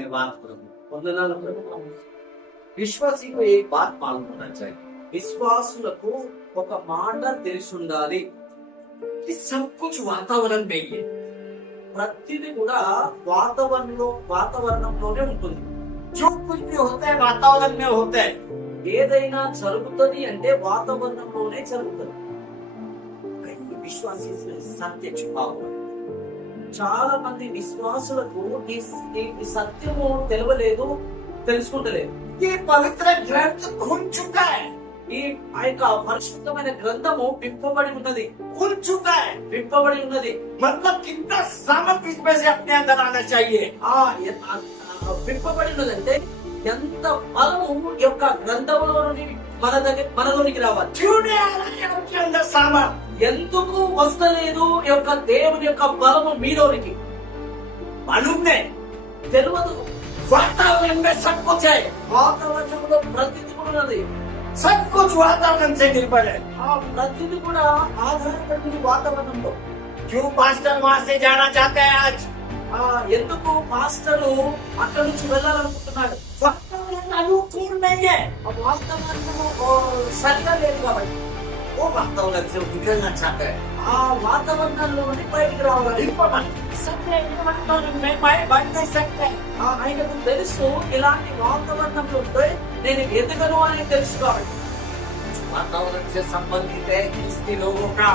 धन्यवाद प्रभु। విశ్వాసీ को एक बात मालूम होना चाहिए, విశ్వాసులకు ఒక మాట తెలిసి ఉండాలి. सब कुछ वातावरण में ही ప్రతిది కూడా వాతావరణంలోనే ఉంటుంది. जो कुछ भी होता है वातावरण में होता है. ఏదైనా జరుగుతుంది అంటే వాతావరణంలోనే జరుగుతుంది. విశ్వాసీ సత్య छुपा हुआ है. చాలా మంది విశ్వాసులకు ఈ సత్యము తెలియలేదు, తెలుసుకుంటలేదు. ఈ పవిత్ర గ్రంథ खुल चुका है. ఈ యొక్క పరిశుద్ధమైన గ్రంథము విప్పబడి ఉన్నది. खुल चुका है, విప్పబడి ఉన్నది. मतलब कितना सामर्थ इसमें से अपने अंदर आना चाहिए. విప్పబడి ఉన్నదంటే ఎంత బలము ఈ యొక్క గ్రంథంలో నుండి మనలోనికి రావాలి. ఎందుకు వస్తలేదు ఈ యొక్క దేవుని యొక్క బలము మీలోనికి? మనమే తెలియదు. వాతావరణంలో వాతావరణంలో ప్రతిది కూడా ఉన్నది. सब कुछ वातावरण से निर्भर है. ప్రతిది కూడా ఆధారపడి వాతావరణంలో. क्यों पास्टर वहां से जाना चाहते हैं आज? ఎందుకు మాస్టరు అక్కడి నుంచి వెళ్ళాలనుకుంటున్నాడు? అనుకూలం नहीं है. వాతావరణము సరిగా లేదు కాబట్టి वो वातावरण से निकलना चाहता है. వాతావరణంలో నుండి బయటికి రావాలి. ఆయనకు తెలుసు ఇలాంటి వాతావరణంలో ఉంటే నేను ఎదగను అని తెలుసు కాబట్టి వాతావరణ సంబంధిత క్రీస్తు లోగోं का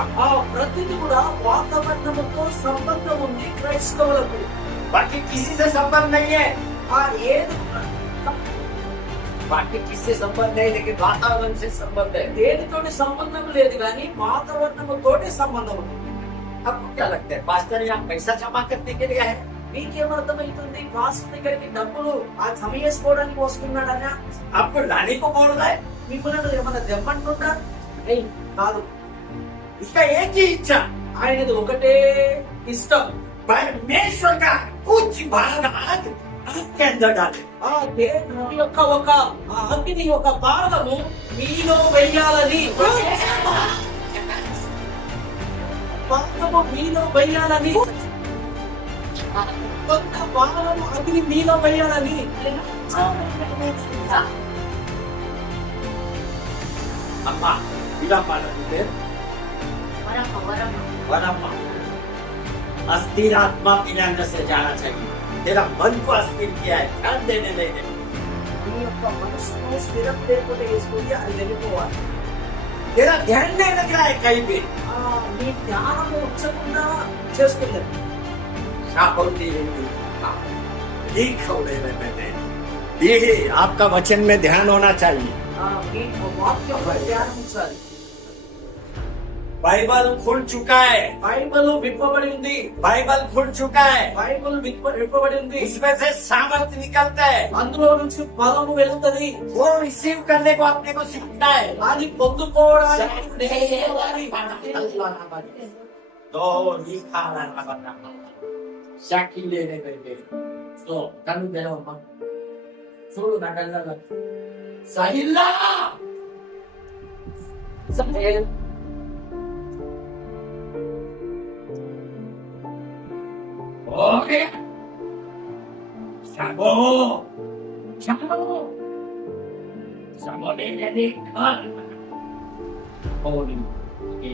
ప్రతిది కూడా వాతావరణంతో సంబంధం ఉంది క్రైస్తవులకు. बाकी किसी से संबंध नहीं है. ఏది बाकी किसी से संबंध नहीं, लेकिन वातावरण से संबंध है. దేనితోటి సంబంధం లేదు కానీ వాతావరణంతోటి సంబంధం ఉంది. आपको क्या लगता है पास्टर यहाँ पैसा जमा करने के लिए है? మీకేమర్థమవుతుంది? పాస్టర్ దగ్గరికి డబ్బులు జమ చేసుకోవడానికి వస్తున్నాడని आपको लाने को बोल रहा है? మిమ్మల్ని ఏమైనా దెమ్మంటుంటా? కాదు. इसका एक ही इच्छा, ఆయనది ఒకటే ఇష్టం. परमेश्वर का कुछ भाग आपके अंदर डाले. దేవుని యొక్క ఒక అగ్ని ఒక భాగము మీలో వెయ్యాలని, భాగము మీలో వెయ్యాలని, కొంత భాగము అగ్ని మీలో వెయ్యాలని. అమ్మా ఇలా పాడండి. వరమ్మ अस्थिर आत्मा मेरे अंदर से जाना चाहिए. तेरा मन को अस्थिर किया है, ध्यान देने नहीं दे. మనసును స్థిరం లేకుండా వేసుకొని అది వెళ్ళిపోవాలి. तेरा ध्यान नहीं लग रहा है कहीं भी. నీ ధ్యానము ఉంచకుండా చేస్తున్నది. आपका वचन में ध्यान होना चाहिए. बाइबल खुल चुका है. बाइबल विప్పబడి ఉంది. बाइबल खुल चुका है. बाइबल विప్పబడి ఉంది. इसमें से सामर्थ्य निकलता है. అందులో నుంచి బలము వెళ్తది. वो रिसीव करने को अपने को सीखना है. అది పొందుకోవడానికి तो निखारा शाकिल लेने पे तो कनु देना मत छोड़ो ना डरना मत. साहिला साहिल ओके शाबो शाबो शाबो ने कर होली ओके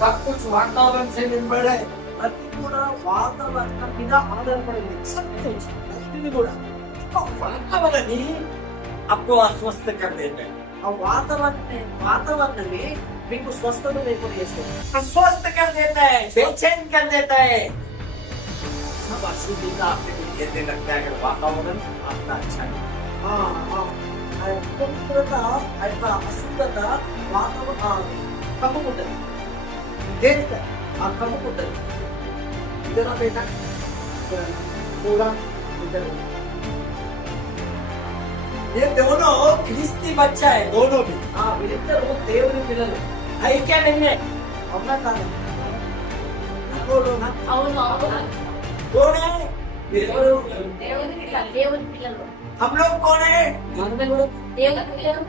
सब कुछ वातावरण से निर्भर है. ప్రతి కూడా వాతావరణం మీద ఆధారపడింది. ప్రతిది కూడా వాతావరణాన్ని आपको अस्वस्थ कर देते हैं. ఆ వాతావరణమే మీకు స్వస్థత లేకుండా చేస్తుంది. अस्वस्थ कर देता है, बेचैन कर देता है. सब अशुद्धिता आपके को घेरने लगता है अगर वातावरण आपका अच्छा नहीं. పవిత్రత అశుద్ధత వాతావరణం కమ్ముకుంటది. దేనిక కమ్ముకుంటది. ఇద్దరు బేట కూడా ఇద్దరు ये दोनों ख्रिस्ती बच्चा है, दोनों भी। हाँ, వీళ్ళిద్దరూ దేవుని పిల్లలు. ఐక్య నిన్నే అవునా కాదు? అవును అవును कौन है? ఎవరు? దేవుని పిల్లలు हम लोग कौन है? మనమే కూడా దేవుని పిల్లలు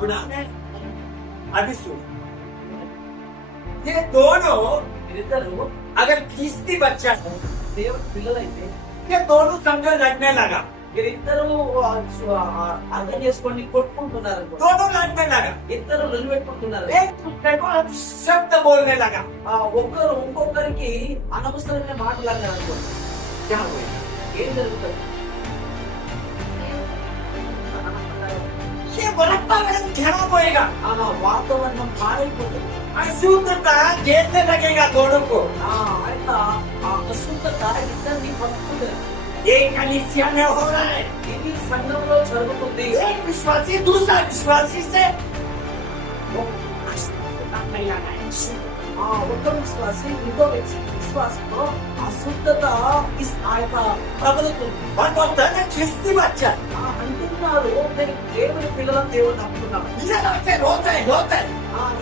गुनाह है। अभी सुन, ये दोनों వీళ్ళిద్దరూ अगर ख्रिस्ती बच्चा है, దేవుని పిల్లలైతే ये दोनों समझो लड़ने लगा, వీరిద్దరూ అర్థం చేసుకొని కొట్టుకుంటున్నారు, दोनों लड़ने लगा, ఇద్దరు నిలబెట్టుకుంటున్నారు, एक दूसरे को शब्द बोलने लगा, ఒకరు ఇంకొకరికి అనవసరమైన మాటలు అన్నారు అనుకోండి. क्या होगा? ఏం జరుగుతుంది? ये वातावरण खराब होएगा, వాతావరణం పాడైపోతుంది, अशुद्धता घेरने लगेगा दोनों को, అశుద్ధత ఇద్దరిని పట్టుకుంటుంది. ये कलीसिया में हो रहा है, ఇది సంఘంలో జరుగుతుంది. एक विश्वासी दूसरा विश्वासी से ఒక విశ్వాసి ఇంకో విశ్వాసంలో అశుద్ధత ప్రబలుతుంది. క్రిస్తి బచ్చా అంటున్నారు, నేను దేవుని పిల్లలను దేవుని నమ్ముతున్నాను.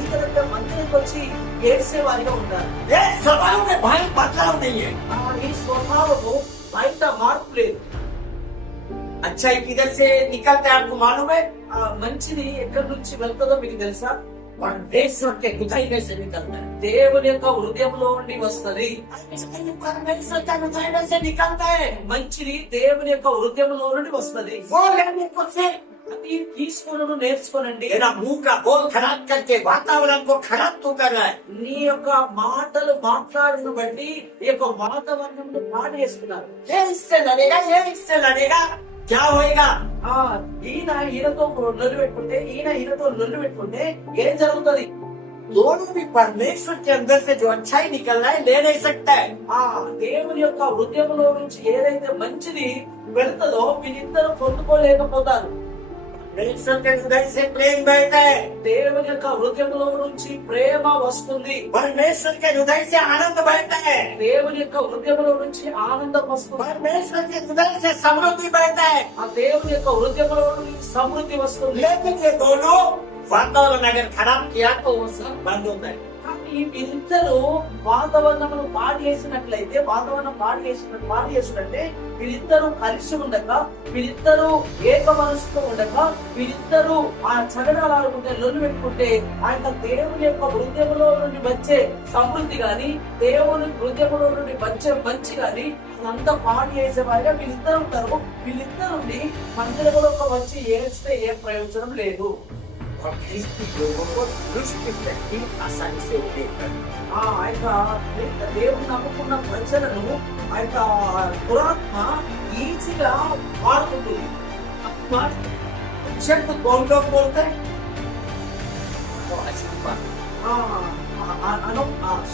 ఇతర మందిరికి వచ్చి ఏడ్చే వారిగా ఉంటారు. ఈ స్వభావము బయట మార్పు లేదు. अच्छा किधर से निकलता है आपको मालूम है? మంచిది ఎక్కడి నుంచి వెళ్తుందో మీకు తెలుసా? परमेश्वर के हृदय से निकलता है, దేవుని యొక్క హృదయంలో నుండి వస్తది. परमेश्वर के हृदय से निकलता है, మంచిది దేవుని యొక్క హృదయంలో నుండి వస్తది. वो लेने को से అది తీసుకోవడం నేర్చుకోనండి. ఏనా मुंह का बोल खराब करके वातावरण को खराब तो कर रहा है. నీ యొక్క మాటలు మాట్లాడిన బట్టి ఈ యొక్క వాతావరణంలో పాడు చేస్తున్నారు. ये इससे लड़ेगा, ये इससे लड़ेगा, क्या होएगा? ఈయన ఈయనతో లొల్లి పెట్టుకుంటే, ఈయన ఈయనతో లొల్లి పెట్టుకుంటే ఏం జరుగుతుంది? दोनों भी परमेश्वर के अंदर से जो अच्छाई निकलना है ले नहीं सकता है. దేవుని యొక్క హృదయంలో నుంచి ఏదైతే మంచిది వెళ్తుందో వీళ్ళిద్దరూ పొందుకోలేకపోతారు. परमेश्वर के हृदय से प्रेम बहता है, దేవుని యొక్క హృదయంలో నుంచి ప్రేమ వస్తుంది. परमेश्वर के हृदय से आनंद बहता है, దేవుని యొక్క హృదయంలో నుంచి ఆనందం వస్తుంది. परमेश्वर के हृदय से समृद्धि बहता है, ఆ దేవుని యొక్క హృదయంలో నుంచి సమృద్ధి వస్తుంది. लेकिन ये दोनों वातावरण अगर खराब किया तो वो सब बंद होता है. కానీ వీళ్ళిద్దరూ వాతావరణం పాడు చేసినట్లయితే, వాతావరణం పాడు చేసినట్టే వీళ్ళిద్దరూ కలిసి ఉండక, వీళ్ళిద్దరూ ఏక మనసుతో ఉండక, వీళ్ళిద్దరూ ఆ చగడాలు ఆడుకుంటే, లొల్లు పెట్టుకుంటే ఆ యొక్క దేవుని యొక్క హృదయంలో నుండి వచ్చే సమృద్ధి గాని, దేవుని హృదయంలో నుండి వచ్చే మంచి గాని అదంతా పాడు చేసేవారిగా వీళ్ళిద్దరు ఉంటారు. వీళ్ళిద్దరుండి మందిరంలో వచ్చి ఏస్తే ఏం ప్రయోజనం లేదు. और ख्रिस्ती लोगों को दुष्ट शक्ति आसानी से उठेगा. ఆ యొక్క దేవుని నమ్ముకున్న ప్రజలను ఆ యొక్క పురాత్మ ఈజీగా వాడుకుంటుంది. శబ్ద कौन लोग बोलते हैं?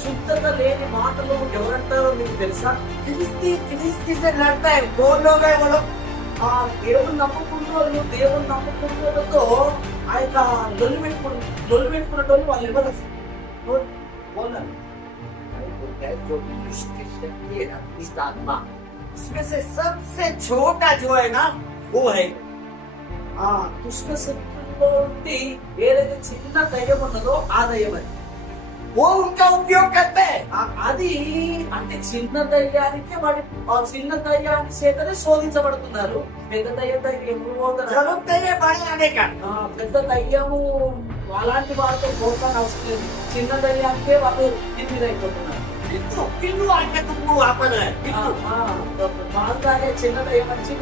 శుద్ధత లేని మాటలు ఎవరంటారో మీకు తెలుసా? క్రిస్తి से लड़ता है, कौन लोग है वो लोग? దేవుని నమ్ముకున్న దేవుని నమ్ముకున్నతో ఆ యొక్క లొల్లి పెట్టుకున్నట్టు వాళ్ళు ఎవరు? इसमें से सबसे छोटा जो है ना वो है దుష్ట శక్తుల్లో నుండి ఏదైతే చిన్న దయ్యం ఉన్నదో ఆ దయ్యం అది. वो उनका उपयोग करते हैं. అది అంటే చిన్న దయ్యానికి వాడి చిన్న దయ్యాన్ని చేతనే శోధించబడుతున్నారు. పెద్ద దయ్యం దగ్గర ఎప్పుడు పోతారు? పెద్ద దయ్యము అలాంటి వారితో పోతాను అవసరం లేదు. చిన్న దయ్యానికే వాళ్ళు ఇన్విడ్ అయిపోతున్నారు. బాగా చిన్న దయ్యం వచ్చి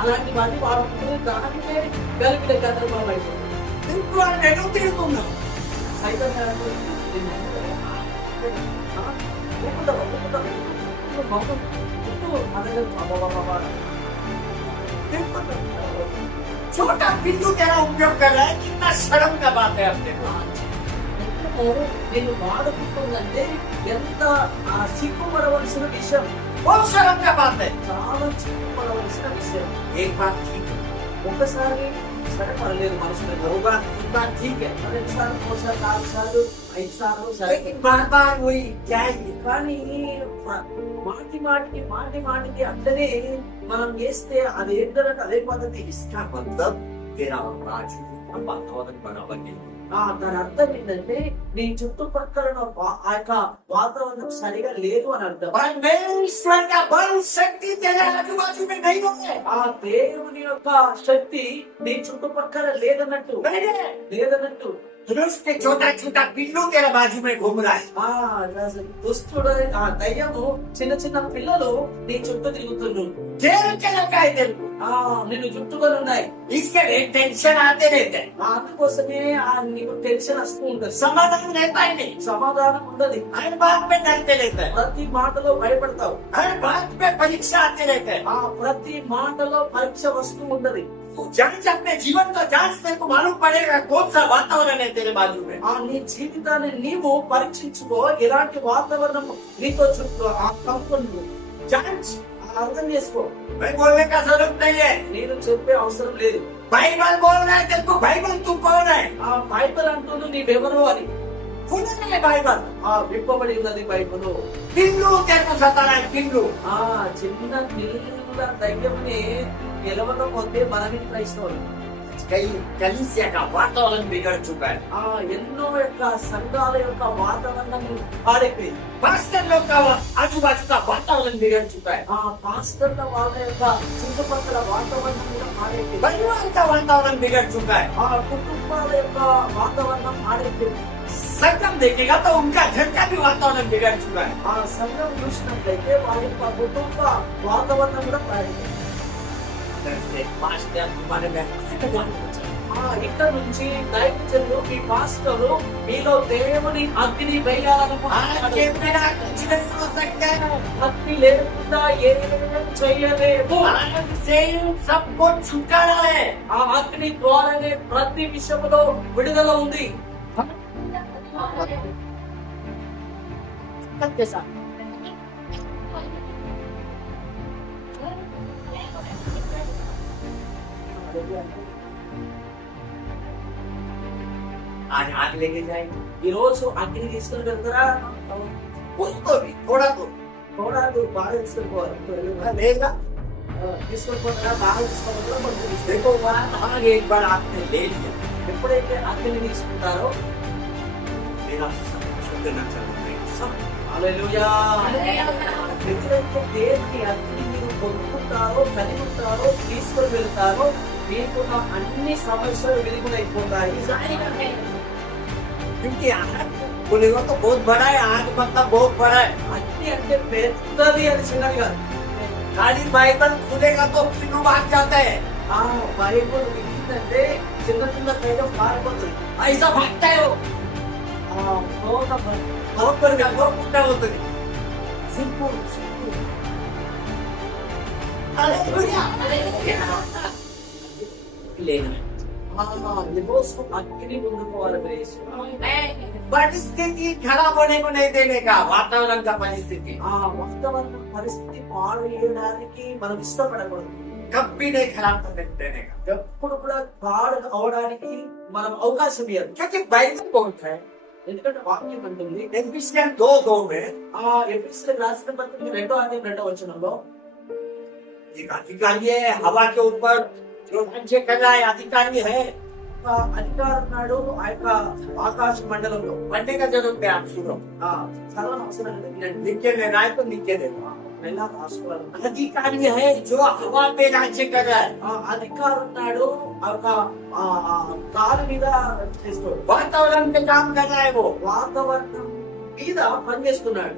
అలాంటి వాటిని వాడుకుంటుంది. దానికే గలిపిన గందరగోళం అయిపోతుంది. తిరుగుతున్నాం సైతం छोटा बिंदु तेरा उपयोग कर रहा है, कितना शर्म का बात है अपने को. నేను వాడుకుంటుందంటే ఎంత సిగ్గుపడవలసిన విషయం. बहुत शर्म का बात है, చాలా సిగ్గుపడవలసిన విషయం. एक बात ठीक, ఒకసారి సరే పర్లేదు మనసులో होगा इस बार ठीक है 2 సార్లు 3 సార్లు 4 సార్లు 5 సార్లు సరే लेकिन बार बार वही क्या है కానీ మాటి మాటికి అట్లనే మనం చేస్తే అది ఏంటంటే అదే పద్ధతి. इसका मतलब तेरा राजू का वातावरण बराबर नहीं है। దాని అర్థం ఏంటంటే నీ చుట్టుపక్కల ఆ యొక్క వాతావరణం సరిగా లేదు అని అర్థం. परमेश्वर का बल शक्ति तेरे आजू बाजू में नहीं है। ఆ దేవుని యొక్క శక్తి నీ చుట్టుపక్కల లేదన్నట్టు లేదన్నట్టు. दुष्ट छोटा छोटा पिल्लू तेरे बाजू में घूम रहा है। దుష్టుడు ఆ దయ్యము చిన్న చిన్న పిల్లలు నీ చుట్టూ తిరుగుతున్నారు. जेल के लगा है तेरे को। నిన్ను చుట్టుకొని ఉన్నాయి. इसके लिए टेंशन आते रहते हैं। అందుకోసమే నీకు టెన్షన్ వస్తూ ఉంటది. समाधान रहता ही नहीं। సమాధానం ఉండదు. हर बात में डरते रहते हैं। ప్రతి మాటలో భయపడతావు. हर बात में परीक्षा आते रहते हैं। ప్రతి మాటలో పరీక్ష వస్తూ ఉంటది. तू जांच अपने जीवन का जांच तेरे को मालूम पड़ेगा कौन सा वातावरण है तेरे बाजू में। నీ జీవితాన్ని నీవు పరీక్షించుకో. ఎలాంటి వాతావరణం నీతో చుట్టూ కనుక్కుంటు जांच అర్థం చేసుకో. मैं बोलने का जरूरत नहीं है। నేను చెప్పే అవసరం లేదు. बाइबल बोल रहा है तेरे को। बाइबल तू कौन है? బైబిల్ అంటుంది నీవెవరు అని. खुला है बाइबल। విప్పబడి ఉన్నది బైబిల్. पिल्लू तेरे को सता रहा है पिल्लू। చిన్న పిల్లల దయ్యంని గెలవకపోతే మనమే క్రైస్తవులు. कई कलीसिया का वातावरण बिगड़ चुका है। ఎన్నో యొక్క సంఘాల యొక్క వాతావరణం పాడైపోయింది. पास्टर लोग का आजू बाजू का वातावरण बिगड़ चुका है। పాస్టర్ల వాళ్ళ యొక్క చుట్టుపక్కల వాతావరణం కూడా పాడైపోయింది. परिवार का वातावरण बिगड़ चुका है। కుటుంబాల యొక్క వాతావరణం పాడైపోయింది. संगम देखेगा तो उनका घर का भी वातावरण बिगड़ चुका है। సంఘం చూసినట్లయితే వాళ్ళ యొక్క కుటుంబ వాతావరణం కూడా పాడైపోయింది. पास्टर तुम्हारे में ఇక్కడ నుంచి దైవజనులు మీ పాస్టర్లు మీలో దేవుని అగ్ని వేయాలనుకుంటున్నారు. అగ్ని లేకుండా ఏం చేయలేము. सबको छुटकारा है। ఆ అగ్ని ద్వారానే ప్రతి విషయంలో విడుదల ఉంది. आज आग लेके जाएंगे। ఈ రోజు అగ్ని తీసుకుని వెళ్తారా? उसको भी थोड़ा तो కూడా బాగా తీసుకెళ్ళిపోవాలి. लेगा। తీసుకొని పోతారా? బాగా తీసుకోవాలా? देखो वहाँ आग एक बार आपने ले लिया। ఎప్పుడైతే అగ్ని తీసుకుంటారో मेरा सब छूटना चाहता है। सब హల్లెలూయా. ఎప్పుడైతే దేవుని అగ్ని మీరు పొందుకుంటారో, కలిగి ఉంటారో, తీసుకొని వెళ్తారో మీకున్న అన్ని సమస్యలు వెలుగునైపోతాయి. क्योंकि आग बोलेगा तो बहुत बड़ा है। आग मतलब बहुत बड़ा है। అగ్ని అంటే పెద్దది అని చిన్నది కాదు. खाली बाइबल खुलेगा तो पिल्लू भाग जाता है। బైబుల్ వింటే చిన్న చిన్న పైన పారిపోతుంది. ऐसा भागता है वो। बहुत बड़ा बहुत मुद्दा होता है। Simple hallelujah. लेना ఈరోజు అగ్ని ముందుకోవాలి ప్రేసు. परिस्थिति खराब होने को नहीं देने का। वातावरण का परिस्थिति వాతావరణ పరిస్థితి పాడు చేయడానికి మనం ఇష్టపడకూడదు. कभी नहीं खराब करने देने का। ఎప్పుడు కూడా పాడు అవడానికి మనం అవకాశం ఇవ్వదు. क्योंकि बाइबल बहुत है। ఎందుకంటే వాక్యం అంటుంది एफिसियंस 2:2 में ఎఫెసీయులకు రాసిన పత్రిక 2:2 एक अधिकारी है हवा के ऊपर जो राज्य कर रहा है। अधिकारी है అధికారం ఉన్నాడు ఆ యొక్క ఆకాశ మండలంలో. पढ़ने का जरूरत है। आप सुनो। చాలా అవసరం లేదు. लिख के लेना है तो लिख के देना। ఎలా రాసుకోవాలి? अधिकारी है जो हवा पे राज्य कर रहा है। అధికారం ఉన్నాడు ఆ యొక్క గాలి మీద చేసుకోడు. वातावरण पे काम कर रहा है वो। వాతావరణం మీద పని చేస్తున్నాడు.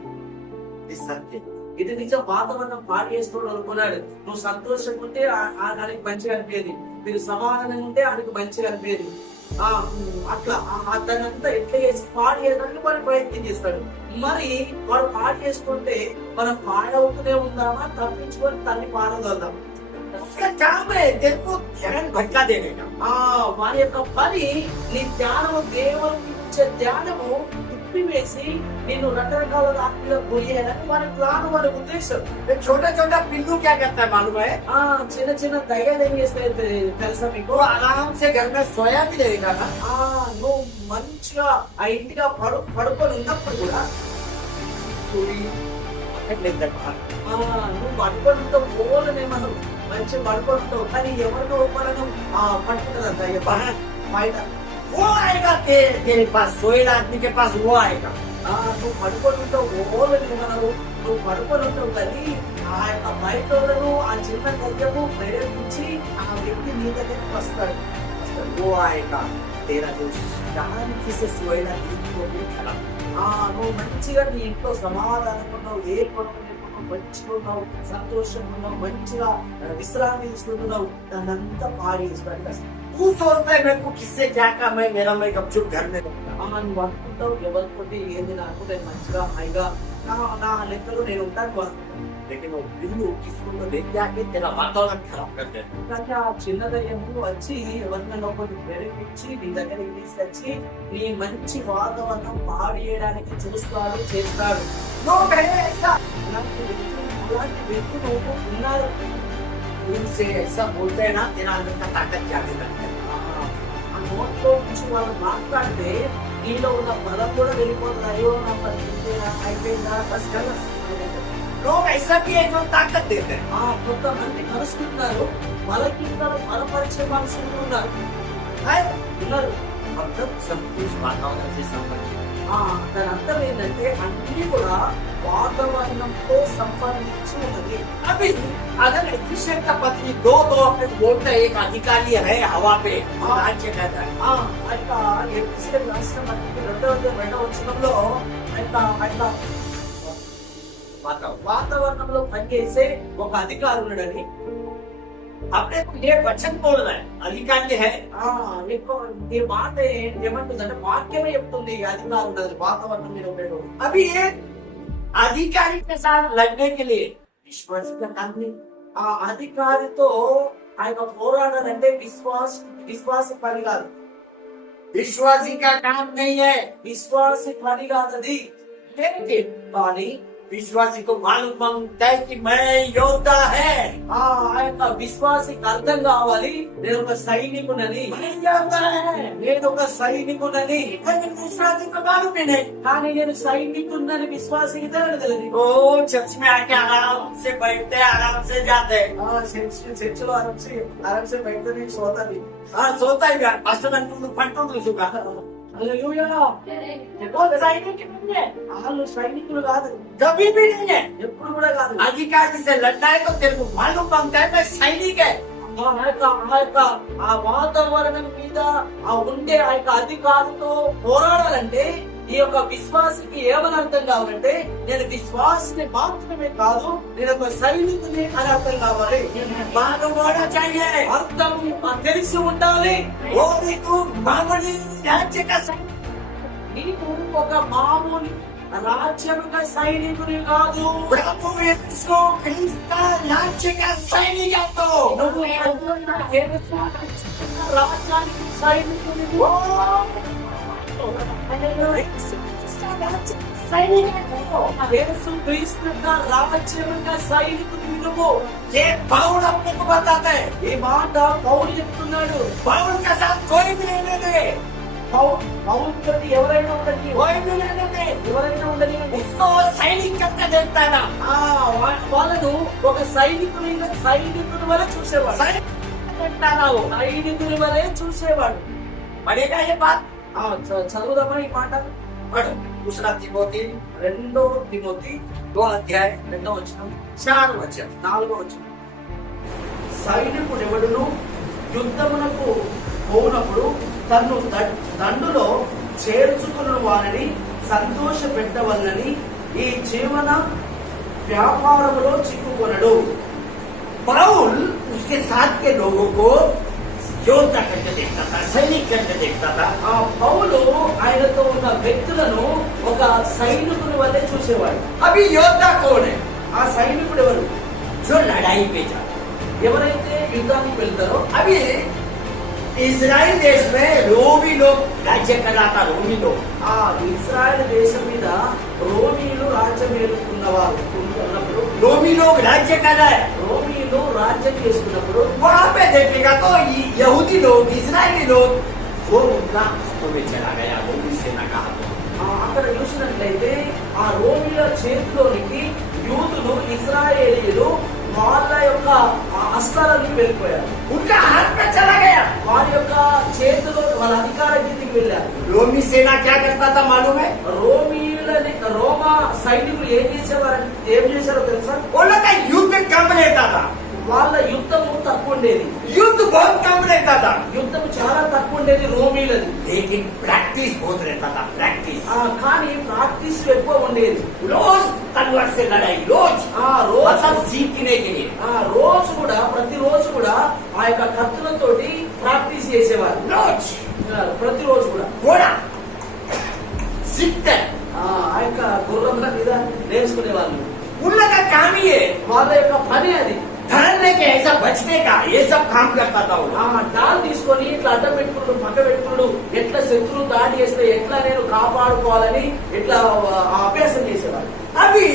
इस सत्य ఇది నిజం. వాతావరణం పాడు చేసుకోవడం అనుకున్నాడు. నువ్వు సంతోషంగా ఉంటే ఆయనకి మంచిగా అనిపేది. మీరు సమాధానంగా ఉంటే ఆయనకు మంచిగా అనిపేది. అట్లా దానంతా ఎట్లా చేసి పాడు చేయడానికి వాడు ప్రయత్నం చేస్తాడు. మరి వాడు పాడు చేసుకుంటే మనం పాడవుతూనే ఉందామా, తప్పించుకొని తల్లి పాడగలుగుదాం? उसका काम है तेरे को ध्यान भटका देने का। వారి యొక్క పని నీ ధ్యానము దేవుని నుంచి వచ్చే ధ్యానము తిప్పివేసి నిన్ను రకరకాల ఆత్మీయ పోయేయాలని వారి ప్లాన్, వారి ఉద్దేశం. छोटा छोटा पिल्लू क्या करता है मालूम है? ఆ చిన్న చిన్న దయ్యాలు ఏం చేస్తాయి తెలుసా మీకు? वो आराम से घर में सोया भी रहेगा ना। ఆ నువ్వు మంచిగా ఆ ఇంటిగా పడుకొని ఉన్నప్పుడు కూడా थोड़ी पकड़ लेते हैं बाहर। నువ్వు పడుకుంటావు, పోలనేమను మంచిగా పడుకుంటావు, కానీ ఎవరినో ఒకరిని పట్టుకుంటుందా దయ్యం बाहर బయట. वो आएगा तेरे पास, सोएगा आदमी के पास वो आएगा। నువ్వు పడుకొని ఉంటావు, ఓలనేమనవు, నువ్వు పడుకొని ఉంటావు, కానీ ఆ యొక్క బయట వాళ్ళను ఆ చిన్న దయ్యము ప్రేరేపించి ఆ వ్యక్తి నీ దగ్గరికి వస్తాడు. वो आएगा तेरा जो शांति से सोएगा दिन को भी खराब। నువ్వు మంచిగా నీ ఇంట్లో సమాధానంగా ఉన్నావు, ఏ గొడవ లేకుండా మంచిగా ఉన్నావు, సంతోషంగా ఉన్నావు, మంచిగా విశ్రాంతి తీసుకుంటున్నావు, దాన్నంతా పాడేసి तू सोचता है मेरे को किससे क्या काम है, मेरा मैं गपचुप घर में रहूंगा। నువ్వు అనుకుంటావు ఎవరితోటి ఏంది నాకు, నేను మంచిగా హాయిగా నా లెక్కలో నేను ఉంటాను. लेकिन वो बिल्लू किसको तो लेके आके तेरा वातावरण खराब कर देता है। కానీ ఆ చిన్న దయ్యము వచ్చి ఎవరినైనా ఒకటి ప్రేరేపించి నీ దగ్గరికి తీసుకొచ్చి నీ మంచి వాతావరణం పాడు చేయడానికి చూస్తాడు, చేస్తాడు. लोग है ऐसा, అలాంటి వ్యక్తులు ఉన్నారు. उनसे ऐसा बोलते हैं ना, तेरा अंदर का ताकत जाने लगता है। ఆ నోట్లో నుంచి వాళ్ళు మాట్లాడితే నీలో ఉన్న బలం కూడా వెళ్ళిపోతుంది. అయ్యో నా పరిస్థితి అయిపోయిందా, బస్ కదా. लोग ऐसा भी है जो ताकत देते हैं। కొంతమంది కలుసుకుంటున్నారు, బలకింటారు, బలపరిచే మనుషులు ఉన్నారు. ఉన్నారు. मतलब सब कुछ वातावरण से संबंधित है। దాని అర్థం ఏంటంటే అన్ని కూడా వాతావరణంతో సంబంధించి ఉన్నది. अभी अगर एफिशिएंट का पत्नी दो अपने बोलते हैं, एक अधिकारी है हवा पे, राज्य कहता है। అట్లా ఎపిసిడ్ రాష్ట్రం మనకి 2వ వచనంలో అట్లా వాతావరణంలో పనిచేసే ఒక అధికారి ఉన్నాడని अपने को ये वचन बोल रहा है, अधिकारी है। ఈ మాట ఏమంటుందంటే వాక్యమే చెప్తుంది అధికారం ఉన్నది వాతావరణం మీద ఉపయోగం. अभी ये अधिकारी के साथ लड़ने के लिए विश्वास का काम नहीं। ఆ అధికారితో ఆయన పోరాడాలంటే విశ్వాస పని కాదు, विश्वासी का काम नहीं है। విశ్వాసి పని కాదది. लेकिन కానీ विश्वासी को मालूम होता है कि मैं योद्धा है। ఆ యొక్క విశ్వాసికి అర్థం కావాలి, నేను ఒక సైనికునని, मैं योद्धा है। నేను ఒక సైనికునని. लेकिन विश्वासी को मालूम ही नहीं। కానీ నేను సైనికున్నని విశ్వాసికి తెలియదు. वो चर्च में आके आराम से बैठते, आराम से जाते। చర్చలో ఆరంభ బయటనే సోతాది. सोता ही यार, पास्टर अंटू फंटू सुखा। హల్లెలూయా. వాళ్ళు సైనికులు కాదు, कभी भी नहीं है। ఎప్పుడు కూడా కాదు. अधिकारी से लड़ना है तो तेरे को मालूम बनता है मैं सैनिक है। ఆ వాతావరణం మీద ఉండే ఆ యొక్క అధికారితో పోరాడాలంటే ఈ యొక్క విశ్వాసికి ఏమని అర్థం కావాలంటే నేను విశ్వాసిని మాత్రమే కాదు, నేను ఒక సైనికుని అని అర్థం కావాలి. मालूम होना चाहिए। అర్థం తెలిసి ఉండాలి. वो भी तू मामूली राज्य का నీకు ఒక మామూలు రాజ్యం యొక్క సైనికుని కాదు, प्रभु यीशु ख्रिस्त का राज्य का सैनिक है। तो నువ్వు రాజ్యానికి సైనికుని. యేసు క్రీస్తు యొక్క రాజ్యం యొక్క సైనికుని నువ్వు. ये पाउल अपने को बताता है। ఈ మాట పౌలు చెప్తున్నాడు. पाउल के साथ कोई भी नहीं दे, పౌలు తోటి ఎవరైనా ఉండని, कोई भी नहीं दे। ఎవరైనా ఉండని उसको वो सैनिक करके देखता था। వాళ్ళను ఒక సైనికుని వలె చూసేవాడు. सैनिक देखता था वो। సైనికుని వలె చూసేవాడు. पढ़ेगा ये बात। చదువుదామా ఈ మాట? पढ़ो दूसरा तिमोथी 2 తిమోతి 2 अध्याय 2వ వచనం 4 वचन। 4వ వచనం. సైనికుడెవడును యుద్ధమునకు పోనప్పుడు తన్ను దండులో చేర్చుకున్న వారిని సంతోష పెట్టవలనని ఈ జీవన వ్యాపారములో చిక్కుకొనడు. पाउल उसके साथ के लोगों को योद्धा करके देखता था, सैनिक करके देखता था। ఆ పౌలు ఆయనతో ఉన్న వ్యక్తులను ఒక సైనికుని వల్లే చూసేవాడు. अभी योद्धा कौन है? ఆ సైనికుడు ఎవరు? जो लड़ाई पे जाता। ఎవరైతే యుద్ధానికి వెళ్తారో अभी इजराइल देश में जो भी लोग राज्य कराता रोमी लोग। ఆ ఇజ్రాయెల్ దేశం మీద రోమీలు రాజ్యం ఏలుతున్నవారు ఉన్నప్పుడు रोमी लोग राज्य कर रहा है। రోమీలు రాజ్యం చేసుకున్నప్పుడు वहां पे देखेगा तो यहूदी लोग, इजरायली लोग, वो उनका हाथों में चला गया, रोमी सेना का हाथों। అక్కడ చూసినట్లయితే ఆ రోమీల చేతిలోనికి యూదులు ఇజ్రాయేలీలు వాళ్ళ యొక్క అస్త్రాలన్నీ వెళ్ళిపోయారు. उनका हाथ में चला गया। వారి యొక్క చేతిలో వాళ్ళ అధికార కిందికి వెళ్ళారు. रोमी सेना क्या करता था मालूम है? రోమా సైనికులు ఏం చేశారో తెలుసా? वो लोग का युद्ध कम लेता था, వాళ్ళ యుద్ధము తక్కువ ఉండేది. युद्ध बहुत कम लेता था, యుద్ధం చాలా తక్కువ ఉండేది రోమీలది. लेकिन प्रैक्टिस बहुत रहता था, प्रैक्टिस। కానీ ప్రాక్టీస్ ఎక్కువ ఉండేది. रोज तलवार से लड़ाई, रोज రోజు मतलब जीतने के लिए రోజు కూడా ప్రతిరోజు కూడా ఆ యొక్క కత్తులతోటి ప్రాక్టీస్ చేసేవారు. रोज ప్రతిరోజు కూడా घोड़ा सीखते। ఆ యొక్క గుర్రం మీద నేర్చుకునే వాళ్ళు. उन लोग का काम ही है వాళ్ళ యొక్క పని అది. धरने के, ऐसा बचने का, ये सब काम करता था वो लोग। డాల్ తీసుకొని ఇట్లా అడ్డం పెట్టుకున్నాడు, పక్క పెట్టుకున్నాడు, ఎట్లా శత్రువు దాడి చేస్తే ఎట్లా నేను కాపాడుకోవాలని ఇట్లా అభ్యాసం చేసేవాడు. अभी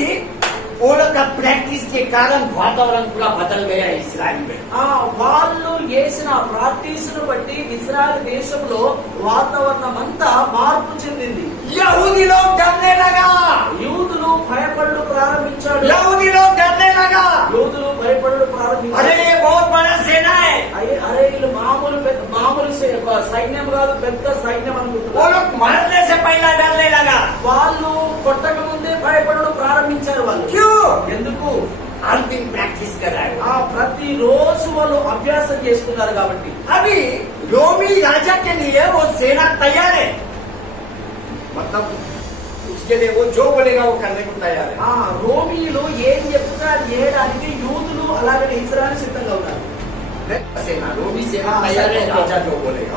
वो लोग का प्रैक्टिस के कारण वातावरण पूरा बदल गया इस्राइल में। వాళ్ళు చేసిన ప్రాక్టీస్ ను బట్టి ఇజ్రాయెల్ దేశంలో వాతావరణం అంతా మార్పు చెందింది. यहूदी लोग डरने लगा, యూదులు భయపడు ప్రారంభించాడు. यहूदी लोग डरने लगा। యూదులు భయపడు अरे ప్రారంభించాడు. ये बहुत बड़ा सेना है, అరే వీళ్ళు మామూలు సైన్యం కాదు, పెద్ద సైన్యం वो అనుకుంటున్నారు. लोग मरने से पहले डरने लगा। వాళ్ళు కొట్టక ముందే భయపడడం ప్రారంభించారు. వాళ్ళు क्यों? ఎందుకు? हर दिन प्रैक्टिस कर रहा है। ప్రతి రోజు వాళ్ళు అభ్యాసం చేసుకున్నారు కాబట్టి. अभी रोमी राजा के लिए वो सेना तैयार है, मतलब उसके लिए वो जो बोलेगा वो करने को तैयार है। రోమీలు ఏం చెప్తే అది చేయడానికి యూదులు అలాగే ఇజ్రాయెల్ సిద్ధంగా ఉన్నారు. सेना, रोमी सेना तैयार है, राजा जो बोलेगा।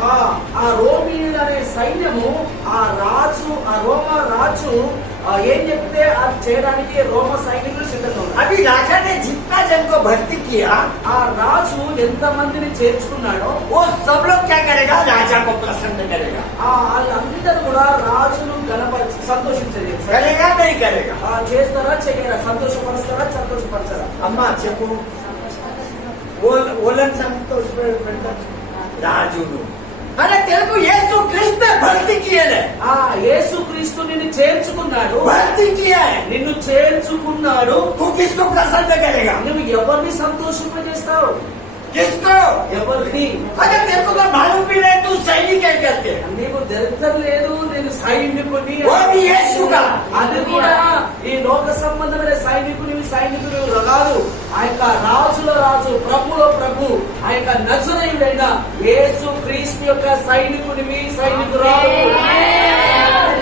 ఆ రోమీయులు అనే సైన్యము రోమా రాజు ఏం చెప్తే అది చేయడానికి రోమ సైనికులు సిద్ధంగా ఉన్నారు. अभी राजा ने जितना जन को भर्ती किया, ఆ రాజు ఎంత మందిని చేర్చుకున్నాడో वो सब लोग क्या करेगा? राजा को प्रसन्न करेगा। వాళ్ళందరూ కూడా రాజును గణపరిచి సంతోషించలేదు. करेगा नहीं करेगा? చేస్తారా చెయ్యరా, సంతోషపరుస్తారా సంతోషపరచరా? अम्मा చెప్పు, ఓలన్ సంతోష రాజును అరే తెలుగు యేసు క్రీస్తు భర్తీ కియలే, యేసు క్రీస్తు నిన్ను చేర్చుకున్నాడు, భర్తీ కియా హై, నిన్ను చేర్చుకున్నాడు. तू किसको प्रसन्न करेगा? నువ్వు ఎవరిని సంతోషింపజేస్తావు? किसको? ఎవరిని? अगर तेरे को तो मालूम भी नहीं तू सैनिक है करते, నీకు దొరకలేదు నేను సైనికుని. वो भी यीशु का। అది కూడా ఈ లోక సంబంధమైన సైనికుడు కాదు. ఆ యొక్క రాజుల రాజు, ప్రభుల ప్రభు, ఆ యొక్క నజరేయుడైన యేసు క్రీస్తు యొక్క సైనికునివి, సైనికురాలు.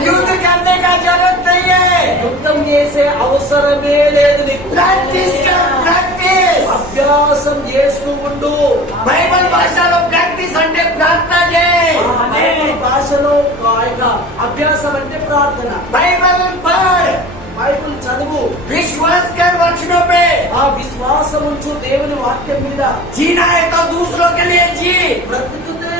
युद्ध करने का जरूरत नहीं है, యుద్ధం చేసే అవసరమే లేదు నీకు. प्रैक्टिस कर, प्रैक्टिस। అభ్యాసం చేస్తూ ఉండు. బైబిల్ భాషలో ప్రాక్టీస్ అంటే ప్రార్థన చేయి, బైబిల్ భాషలో ఆ యొక్క అభ్యాసం అంటే ప్రార్థన. బైబిల్ పढ़, బైబిల్ చదువు, विश्वास कर वचनों पे, ఆ విశ్వాసం ఉంచు దేవుని వాక్యం మీద. जीना है तो दूसरों के लिए जी, బ్రతుకుతే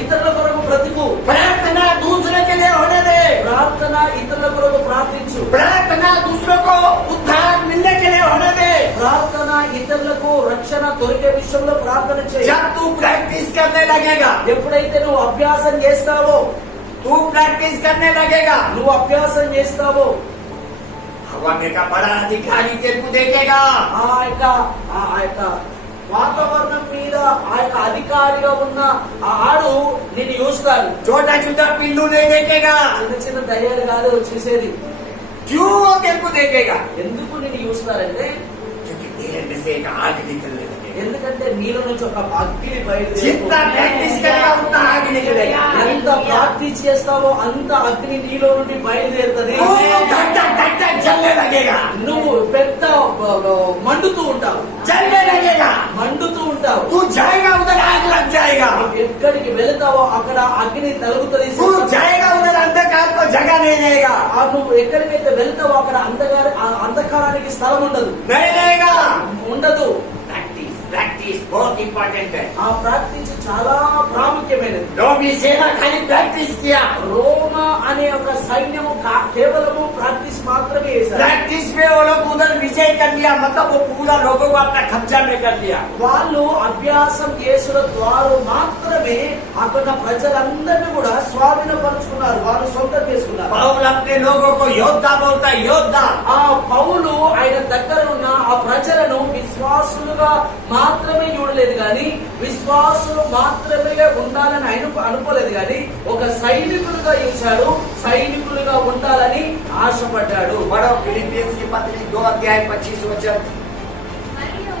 ఇతరుల కొరకు బ్రతుకు. प्रार्थना दूसरे के लिए होने दे, ప్రార్థన ఇతరుల కొరకు ప్రార్థించు. प्रार्थना दूसरों को उद्धार मिलने के लिए होने दे। ప్రార్థన ఇతరులకు రక్షణ దొరికే విషయంలో ప్రార్థన చేయి. जब तू प्रैक्टिस करने लगेगा, ఎప్పుడైతే నువ్వు అభ్యాసం చేస్తావో, तू प्रैक्टिस करने लगेगा, నువ్వు అభ్యాసం చేస్తావో, हवा में का बड़ा अधिकारी तेरे को देखेगा। ఆ యొక్క వాతావరణం మీద ఆ యొక్క అధికారిగా ఉన్న ఆడు నేను చూస్తాడు. छोटा छोटा पिल्लू नहीं देखेगा, చిన్న దయ్యాలు కాదు చూసేది. क्यों वो तेरे को देखेगा? ఎందుకు నేను చూస్తారంటే क्योंकि तेरे में से एक आग निकलने लगेगा। ఎందుకంటే నీలో నుంచి ఒక అగ్ని जितना प्रैक्टिस करेगा उतना आग निकलेगा। ఎంత ప్రాక్టీస్ చేస్తావో అంత అగ్ని నీలో నుండి బయలుదేరుతుంది. वो धक धक धक धक जलने लगेगा, నువ్వు పెద్ద మండుతూ ఉంటావు, जलने लगेगा। మండుతూ ఉంటావు. तू जाएगा उधर आग लग जाएगा, నువ్వు ఎక్కడికి వెళతావో అక్కడ అగ్ని తగులుతుంది. तू जाएगा उधर अंधकार को जगह नहीं रहेगा, నువ్వు ఎక్కడికైతే వెళ్తావో అక్కడ అంధకారానికి స్థలం ఉండదు, नहीं रहेगा। ఉండదు. प्रैक्टिस प्रैक्टिस प्रैक्टिस बहुत इंपॉर्टेंट है। ఆ ప్రాక్టీస్ చాలా ప్రాముఖ్యమైనది. रोमी सेना खाली प्रैक्टिस किया, రోమా అనే ఒక సైన్యము కేవలము ప్రాక్టీస్ మాత్రమే చేశారు. प्रैक्टिस में वो लोग उधर विजय कर लिया, मतलब वो पूरा लोगों को अपना कब्जा में कर लिया। వాళ్ళు అభ్యాసం చేసుల ద్వారా మాత్రమే అక్కడ ప్రజలందరినీ కూడా స్వాధీనపరుచుకున్నారు, వాళ్ళు సొంతం చేసుకున్నారు. पौल अपने लोगों को योद्धा बोलता है, योद्धा। ఆ పౌలు ఆయన దగ్గర ఉన్న ఆ ప్రజలను విశ్వాసులుగా మాత్రమే చూడలేదు కానీ, విశ్వాసులు మాత్రమే ఉండాలని ఆయన అనుకోలేదు కానీ, ఒక సైనికులుగా చూశాడు, సైనికులుగా ఉండాలని ఆశపడ్డాడు. बड़ो फिलिपियंस की पत्री 2 अध्याय 25 वचन। మరియు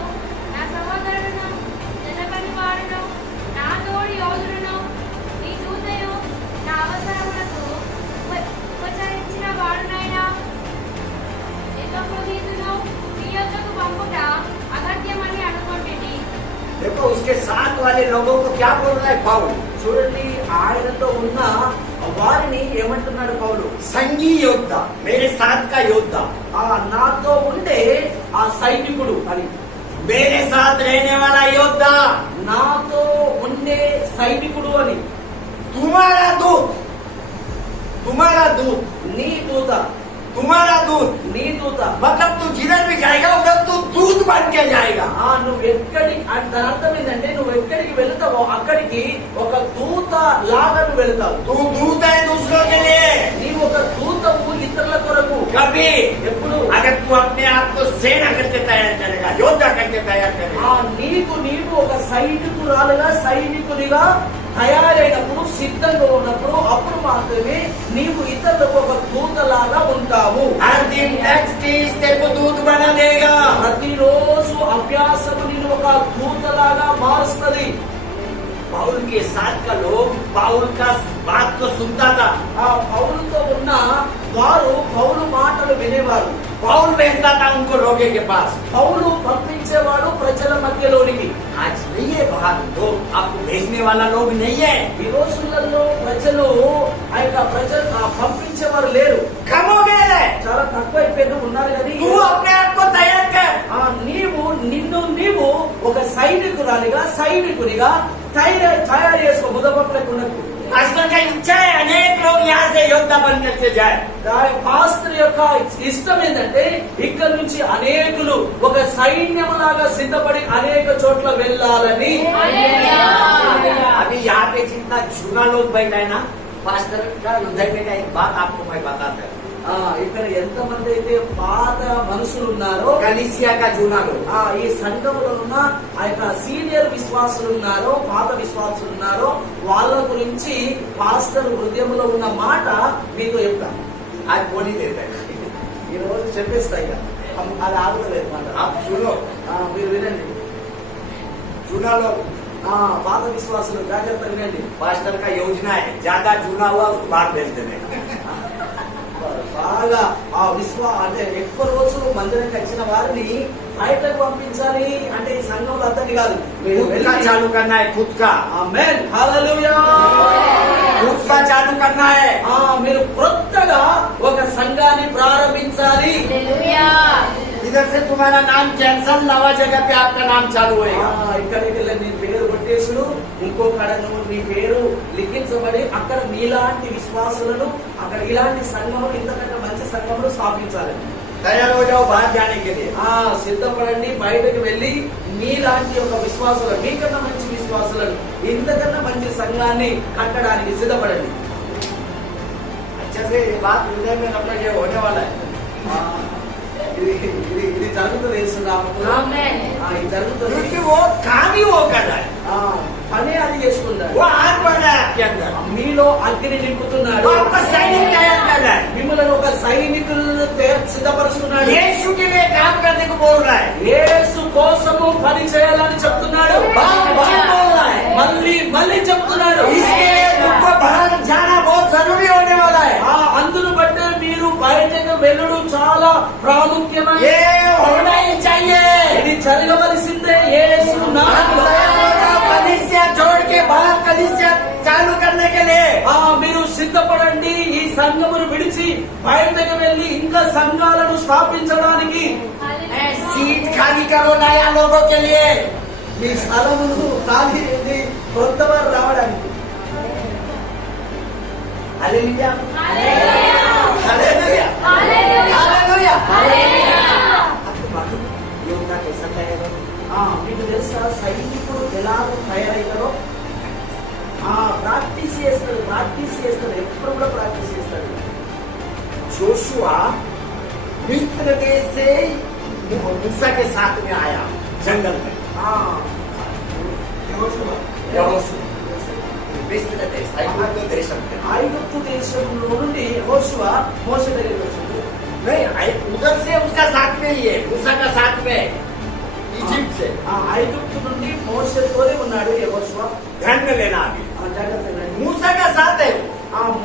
నా సహోదరుడును జనపని వాడును నా తోడి యోధుడును నీ దూతయు నా అవసరములకు ఉపచరించిన వాడునైనా ఎపఫ్రోదితును నీ యొద్దకు పంపుట అగత్యమని అనుకొంటిని. देखो उसके साथ वाले लोगों को क्या बोल रहा है पौल? చూడండి, ఆయనతో ఉన్న వారిని ఏమంటున్నాడు పౌలు? संगी योद्धा, मेरे साथ का योद्धा, నాతో ఉండే ఆ సైనికుడు అని, मेरे साथ रहने वाला योद्धा, నాతో ఉండే సైనికుడు అని, तुम्हारा दूत, तुम्हारा दूत, నీ దూత, तुम्हारा दूत। నీ దూత. मतलब तू जिधर भी जाएगा उधर तू दूत बन के जाएगा। నువ్వు ఎక్కడికి, దాని అర్థం ఏంటంటే నువ్వు ఎక్కడికి వెళ్తావో అక్కడికి ఒక దూత లాగా నువ్వు వెళ్తావు. तू दूत है दूसरों के लिए। నీవు ఒక దూతవు ఇతరుల కొరకు. कभी ఎప్పుడు अगर तू अपने आप को सेना करके तैयार करेगा, योद्धा करके तैयार करेगा, నీవు ఒక సైనికురాలుగా, సైనికునిగా తయారైనప్పుడు, సిద్ధంగా ఉన్నప్పుడు, అప్పుడు మాత్రమే నీవు ఇతరులకు ఒక దూతలాగా ఉంటావు. हर दिन प्रैक्टिस तेरे को दूत बना देगा। ప్రతిరోజు అభ్యాసము నిన్ను ఒక దూతలాగా మారుస్తుంది. पौल के साथ का लोग पौल का बात को सुनता था। ఆ పౌలుతో ఉన్న వారు పౌలు మాటలు వినేవారు. पौल भेजता था उनको लोगों के पास। పౌలు పంపించేవాడు ప్రజల మధ్యలోనికి. आज नहीं है बाहर लोग, आपको भेजने वाला लोग नहीं है। ఈ రోజులలో ప్రజలు ఆ యొక్క ప్రజలు పంపించేవారు లేరు, कम हो गए हैं। చాలా తక్కువైపోయిన ఉన్నారు. కానీ तू अपने आप को तैयार कर। నీవు ఒక సైనికురాలిగా, సైనికునిగా తయారు చేసుకో. ముదపట్లకున్నట్టు आजकल का इच्छा है अनेक लोग यहाँ से योद्धा बन करके जाए। పాస్టర్ యొక్క ఇష్టం ఏంటంటే ఇక్కడ నుంచి అనేకులు ఒక సైన్యములాగా సిద్ధపడి అనేక చోట్ల వెళ్ళాలని. अभी यहाँ पे जितना जूना लोग बैठा है ना, पास्टर का हृदय में का एक बात आपको मैं बताता हूँ। ఇక్కడ ఎంతమంది అయితే పాత మనుషులు ఉన్నారో, कलीसिया का जूना लोग, ఈ సంఘంలో ఉన్న ఆ యొక్క సీనియర్ విశ్వాసులు ఉన్నారో, పాత విశ్వాసులు ఉన్నారో, వాళ్ళ గురించి పాస్టర్ హృదయంలో ఉన్న మాట మీతో చెప్తాను. आज बोल ही देते हैं। ఈ రోజు చెప్పేస్తా, ఇక అది ఆగుతలేదు మాట. आप सुनो, మీరు వినండి. जूना लोग, పాత విశ్వాసులు జాగ్రత్త వినండి. पास्टर का योजना है ज्यादा जूना हुआ उसको बाहर भेज देने का। బాగా అంటే ఎక్కువ రోజులు మందిరానికి వచ్చిన వారిని బయటకు పంపించాలి అంటే ఈ సంఘంలో అతని కాదు, खुद का चालू करना है, खुद का। ఆమేన్, హల్లెలూయా. खुद का चालू करना है। మీరు కొత్తగా ఒక సంఘాన్ని ప్రారంభించాలి. హల్లెలూయా. इधर से तुम्हारा नाम कैंसल, नवा जगह पे आपका नाम चालू होएगा। ఇక్కడికి వెళ్ళి నీ పేరు కొట్టేసుడు, ఇంకొకడ నువ్వు నీ పేరు లిఖించబడి అక్కడ నీలాంటి విశ్వాసులను, అక్కడ ఇలాంటి సంఘములు, ఇంతకంటే మంచి సంఘములు స్థాపించాలి. तैयार हो जाओ बाहर जाने के लिए। సిద్ధపడండి, బయటకు వెళ్ళి మీలాంటి ఒక విశ్వాసులను, మీకన్నా మంచి విశ్వాసులను, ఇంతకన్నా మంచి సంఘాన్ని కట్టడానికి సిద్ధపడండి. अच्छे से ये बात हृदय में रखना, ये होने वाला है। ఇది జరుగుతుంది వేస్తున్నాము. ఆమేన్. ఇది జరుగుతుంది. क्योंकि वो काम ही वो कर रहा है, పని అది చేసుకుంటాడు. वो आग बढ़ रहा है आपके अंदर, మీలో అగ్ని నింపుతున్నాడు. वो आपका सैनिक तैयार कर रहा है, మిమ్మల్ని ఒక సైనికులను సిద్ధపరుస్తున్నాడు. यीशु के लिए काम करने को बोल रहा है, యేసు కోసము పని చేయాలని చెప్తున్నాడు. बार बार बोल रहा है। మళ్ళీ చెప్తున్నాడు. इसके लिए तुमको बाहर जाना बहुत जरूरी होने वाला है। అందును బట్టే మీరు బయటకు వెళ్ళడం చాలా ప్రాముఖ్యమైన. ये होना ही चाहिए। ఇది జరగవలసిందే. యేసు నామములో कलीसिया छोड़ के बाहर कलीसिया चालू करने के लिए మీరు సిద్ధపడండి. ఈ సంఘమును విడిచి బయటకు వెళ్ళి ఇంకా సంఘాలను స్థాపించడానికి. सीट खाली करो नया लोगों के लिए। మీ స్థలమును ఖాళీ అయింది కొత్త వారు రావడానికి. హల్లెలూయా హల్లెలూయా హల్లెలూయా. అప్పుడు మాకు యోగా कैसा तैयार हो? మీకు తెలుసా సైనికుడు ఎలా తయారయ్యారో? ప్రాక్టీస్ చేస్తాడు ఎప్పుడు కూడా ప్రాక్టీస్ చేస్తాడు. जोशुआ मिस्र देश से मूसा के साथ में आया जंगल में। यहोशुआ मिस्र देश ఐగుప్తు దేశం ఐగుప్తు దేశంలో నుండి యెహోషువ మోషే దగ్గరికి వచ్చాడు. नहीं उधर से उसका साथ में ही है, मूसा का साथ में इजिप्ट से। ఐగుప్తు నుండి మోషేతోనే ఉన్నాడు యెహోషువ. ध्यान में लेना अभी జాగ్రత్త వినండి. मूसा का साथ है,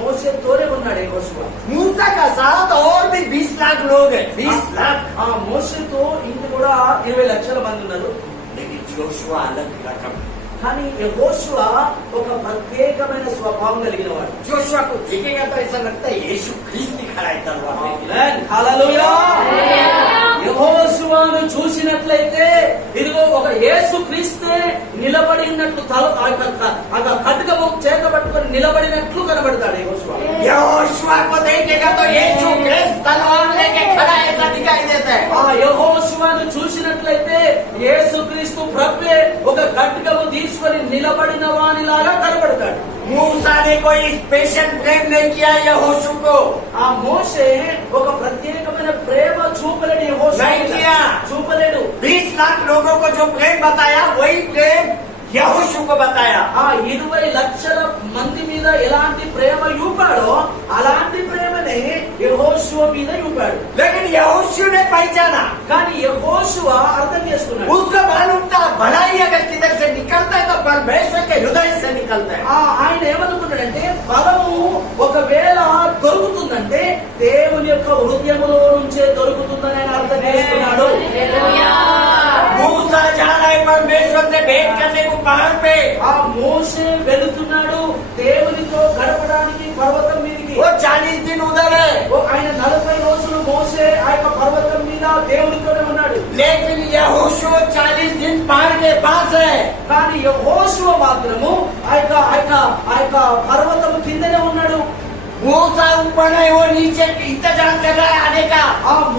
మోషేతోనే ఉన్నాడు యెహోషువ. मूसा का साथ और भी 20 लाख लोग हैं, 20 लाख। మోషేతో ఇంటి కూడా 20 లక్షల మంది ఉన్నారు. लेकिन जोशुआ अलग रकम। కానీ యెహోషువ ఒక ప్రత్యేకమైన స్వభావం కలిగిన వాడు. जोशुआ को देखेगा तो ऐसा लगता है यीशु ख्रिस्त खड़ा है तलवार लेके। హల్లెలూయా. యెహోషువను చూసినట్లయితే ఇదిగో ఒక యేసు క్రీస్తే నిలబడి ఉన్నట్లు ఖడ్గము చేత పట్టుకొని నిలబడినట్లు కనబడతాడు యెహోషువ. यहोशुआ को देखेगा तो यीशु ख्रिस्त तलवार लेके खड़ा है ऐसा दिखाई देता है। యెహోషువను చూసినట్లయితే యేసు క్రీస్తు ప్రభువే ఒక ఖడ్గము తీసుకొని నిలబడిన వానిలాగా కనబడతాడు. मूसा ने कोई स्पेशल प्रेम नहीं किया यहोशू को। మోషే ఒక ప్రత్యేకమైన ప్రేమ చూపలేడు యెహోషువ नहीं किया। చూపలేడు. 20 लाख लोगों को जो प्रेम बताया वही प्रेम यहोशू को बताया। 20 లక్షల మంది మీద ఎలాంటి ప్రేమ చూపాడో అలాంటి ప్రేమనే యెహోషువ మీద చూపాడు. लेकिन यहोशू ने पहचाना, కానీ యెహోషువ అర్థం చేసుకున్నాడు. उसको मालूम था भलाई अगर किधर से निकलता है तो परमेश्वर के हृदय से निकलता है। ఆయన ఏమనుకున్నాడంటే బలము ఒకవేళ దొరుకుతుందంటే దేవుని యొక్క హృదయములో నుంచే దొరుకుతుందని ఆయన అర్థం చేసుకున్నాడు. मूसा जा रहा है परमेश्वर से भेंट करने को पहाड़ पे। మోషే వెళుతున్నాడు దేవునితో గడపడానికి పర్వతం మీదకి. वो 40 दिन उधर है, ఆయన 40 రోజులు మోషే ఆ యొక్క పర్వతం మీద దేవునితోనే ఉన్నాడు. लेकिन यहोशू 40 दिन पहाड़ के पास है। కానీ యెహోషువ మాత్రము ఆ యొక్క పర్వతం కిందనే ఉన్నాడు. मूसा ऊपर है, वो नीचे इंतजार कर रहा है आने का।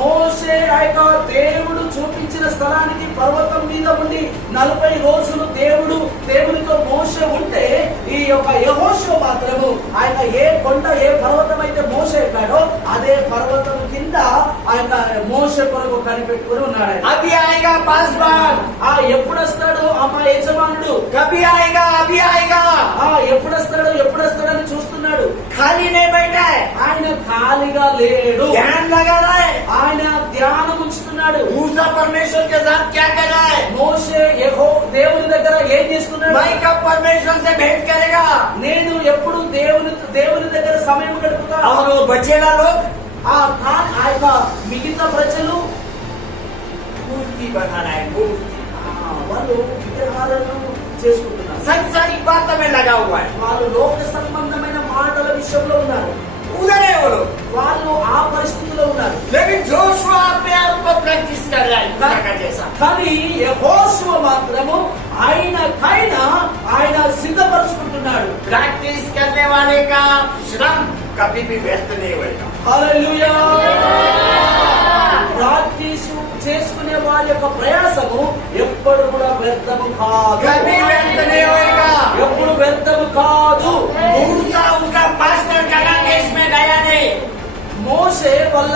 మోషే ఆ యొక్క దేవుడు చూపించిన స్థలానికి పర్వతం మీద ఉండి 40 రోజులు దేవునితో మోషే ఉంటే ఈ యొక్క యెహోషువ మాత్రము ఆయన ఏ కొండ ఏ పర్వతం అయితే మోషే ఎక్కాడో అదే పర్వతం కింద ఆయన మోషే కొరకు కనిపెట్టుకుని ఉన్నాడు. अभी आएगा पासवान, ఎప్పుడు వస్తాడు అమ్మ యజమానుడు? कभी आएगा, अभी आएगा। ఎప్పుడు వస్తాడని చూస్తున్నాడు. खाली नहीं बैठा है, ఆయన ఖాళీగా లేడు. ध्यान लगा रहा है। ఆయన ధ్యానం ఉంచుతున్నాడు. मूसा परमेश्वर के साथ क्या कर रहा है? మోషే దేవుని దగ్గర ఏం చేస్తున్నాడు? मैं कब परमेश्वर से भेंट करेगा? నేను ఎప్పుడు దేవుని దగ్గర సమయం గడుపుతా. और वो बचेगा लोग ఆ యొక్క మిగతా ప్రజలు मूर्ति बना रहा है, मूर्ति వాళ్ళు విగ్రహాలను చేసుకుంటున్నారు. संसारिक बातों में लगा हुआ है, వాళ్ళు లోక సంబంధమైన మాటల విషయంలో ఉన్నారు. उधर है वो लोग। వాళ్ళు ఆ పరిస్థితిలో ఉన్నారు. लेकिन जोशुआ अपने आप को प्रैक्टिस कर रहा है मूसा का जैसा। కానీ యెహోషువ మాత్రము ఆయన సిద్ధపరుచుకుంటున్నాడు. प्रैक्टिस करने वाले का श्रम कभी भी व्यर्थ नहीं होगा। హల్లెలూయా. ప్రాక్టీస్ చేసుకునే వారి యొక్క ప్రయాసము ఎప్పుడు కూడా వ్యర్థము కాదు. कभी व्यर्थ नहीं होगा। ఎప్పుడు వ్యర్థము కాదు. मूसा उसका मास्टर कनान देश में गया नहीं, మోషే వాళ్ళ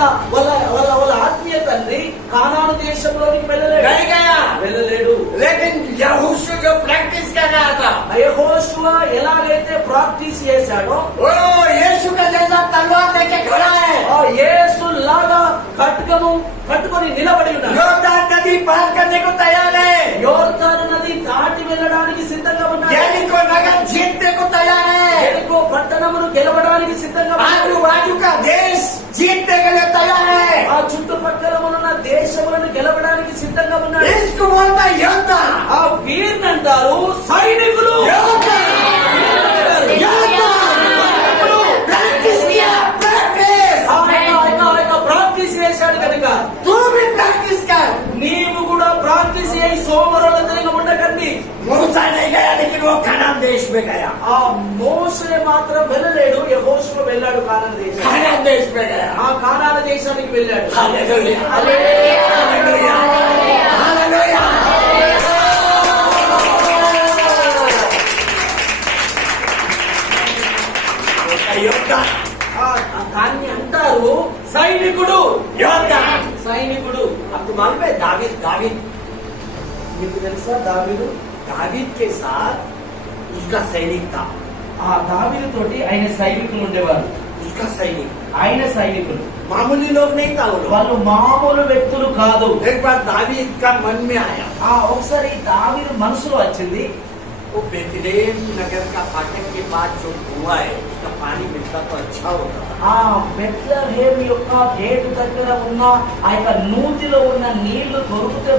ఆత్మీయ తండ్రి కానాను దేశంలోనికి नहीं गया। వెళ్ళలేడు. लेकिन यहोशू जो प्रैक्टिस कर रहा था, యెహోషువ ఎలాగైతే ప్రాక్టీస్ చేశాడో वो यीशु का जैसा तलवार लेके खड़ा है, యేసు లాగా ఖడ్గము పట్టుకొని నిలబడి ఉన్నాడు. योर्दान नदी पार करने को तैयार है, యోర్దాను నది దాటి వెళ్ళడానికి సిద్ధంగా ఉన్నాడు. यरीको नगर जीतने को तैयार है, యెరికో పట్టణమును గెలవడానికి సిద్ధంగా ఉన్నాడు. आजू बाजू का देश जीतने के लिए तैयार है। ఆ చుట్టుపక్కల ఉన్న దేశములను గెలవడానికి సిద్ధంగా ఉన్నాడు. इसको बोलता है योद्धा। ఆ వీరునంటారు సైనికులు. योद्धा, योद्धा। प्रैक्टिस किया, प्रैक्टिस। ఆయన ప్రాక్టీస్ చేశాడు కనుక तू भी प्रैक्टिस कर। నీవు కూడా ప్రాక్టీస్ చేయి, సోమరులతో ఉండకండి. में गया, ఆ మోసే మాత్రం వెళ్ళలేడు, యెహోషువ వెళ్ళాడు కానాను దేశం. कानान देश में गया। ఆ కానాను దేశానికి వెళ్ళాడు. Hallelujah, hallelujah. Hallelujah, hallelujah. योद्धा, దాన్ని అంటారు సైనికుడు. योद्धा। సైనికుడు. आपको मालूम है दावीद, दावीद మీకు తెలుసా దావీదు? दावीद के साथ उसका सैनिक था, ఆ దావీదు తోటి ఆయన సైనికులు ఉండేవారు. उसका सैनिक ఆయన సైనికులు मामूली लोग नहीं था वो लोग। వాళ్ళు మామూలు వ్యక్తులు కాదు. एक बार दावीद का मन में आया, ఒకసారి దావీదు మనసులో వచ్చింది, वो बेतलेहम नगर का फाटक के बाद जो कुआं है उसका पानी मिलता तो अच्छा होता था। ఆ బెత్లెహేము యొక్క గేటు దగ్గర ఉన్న ఆ యొక్క నూతిలో ఉన్న నీళ్లు దొరికితే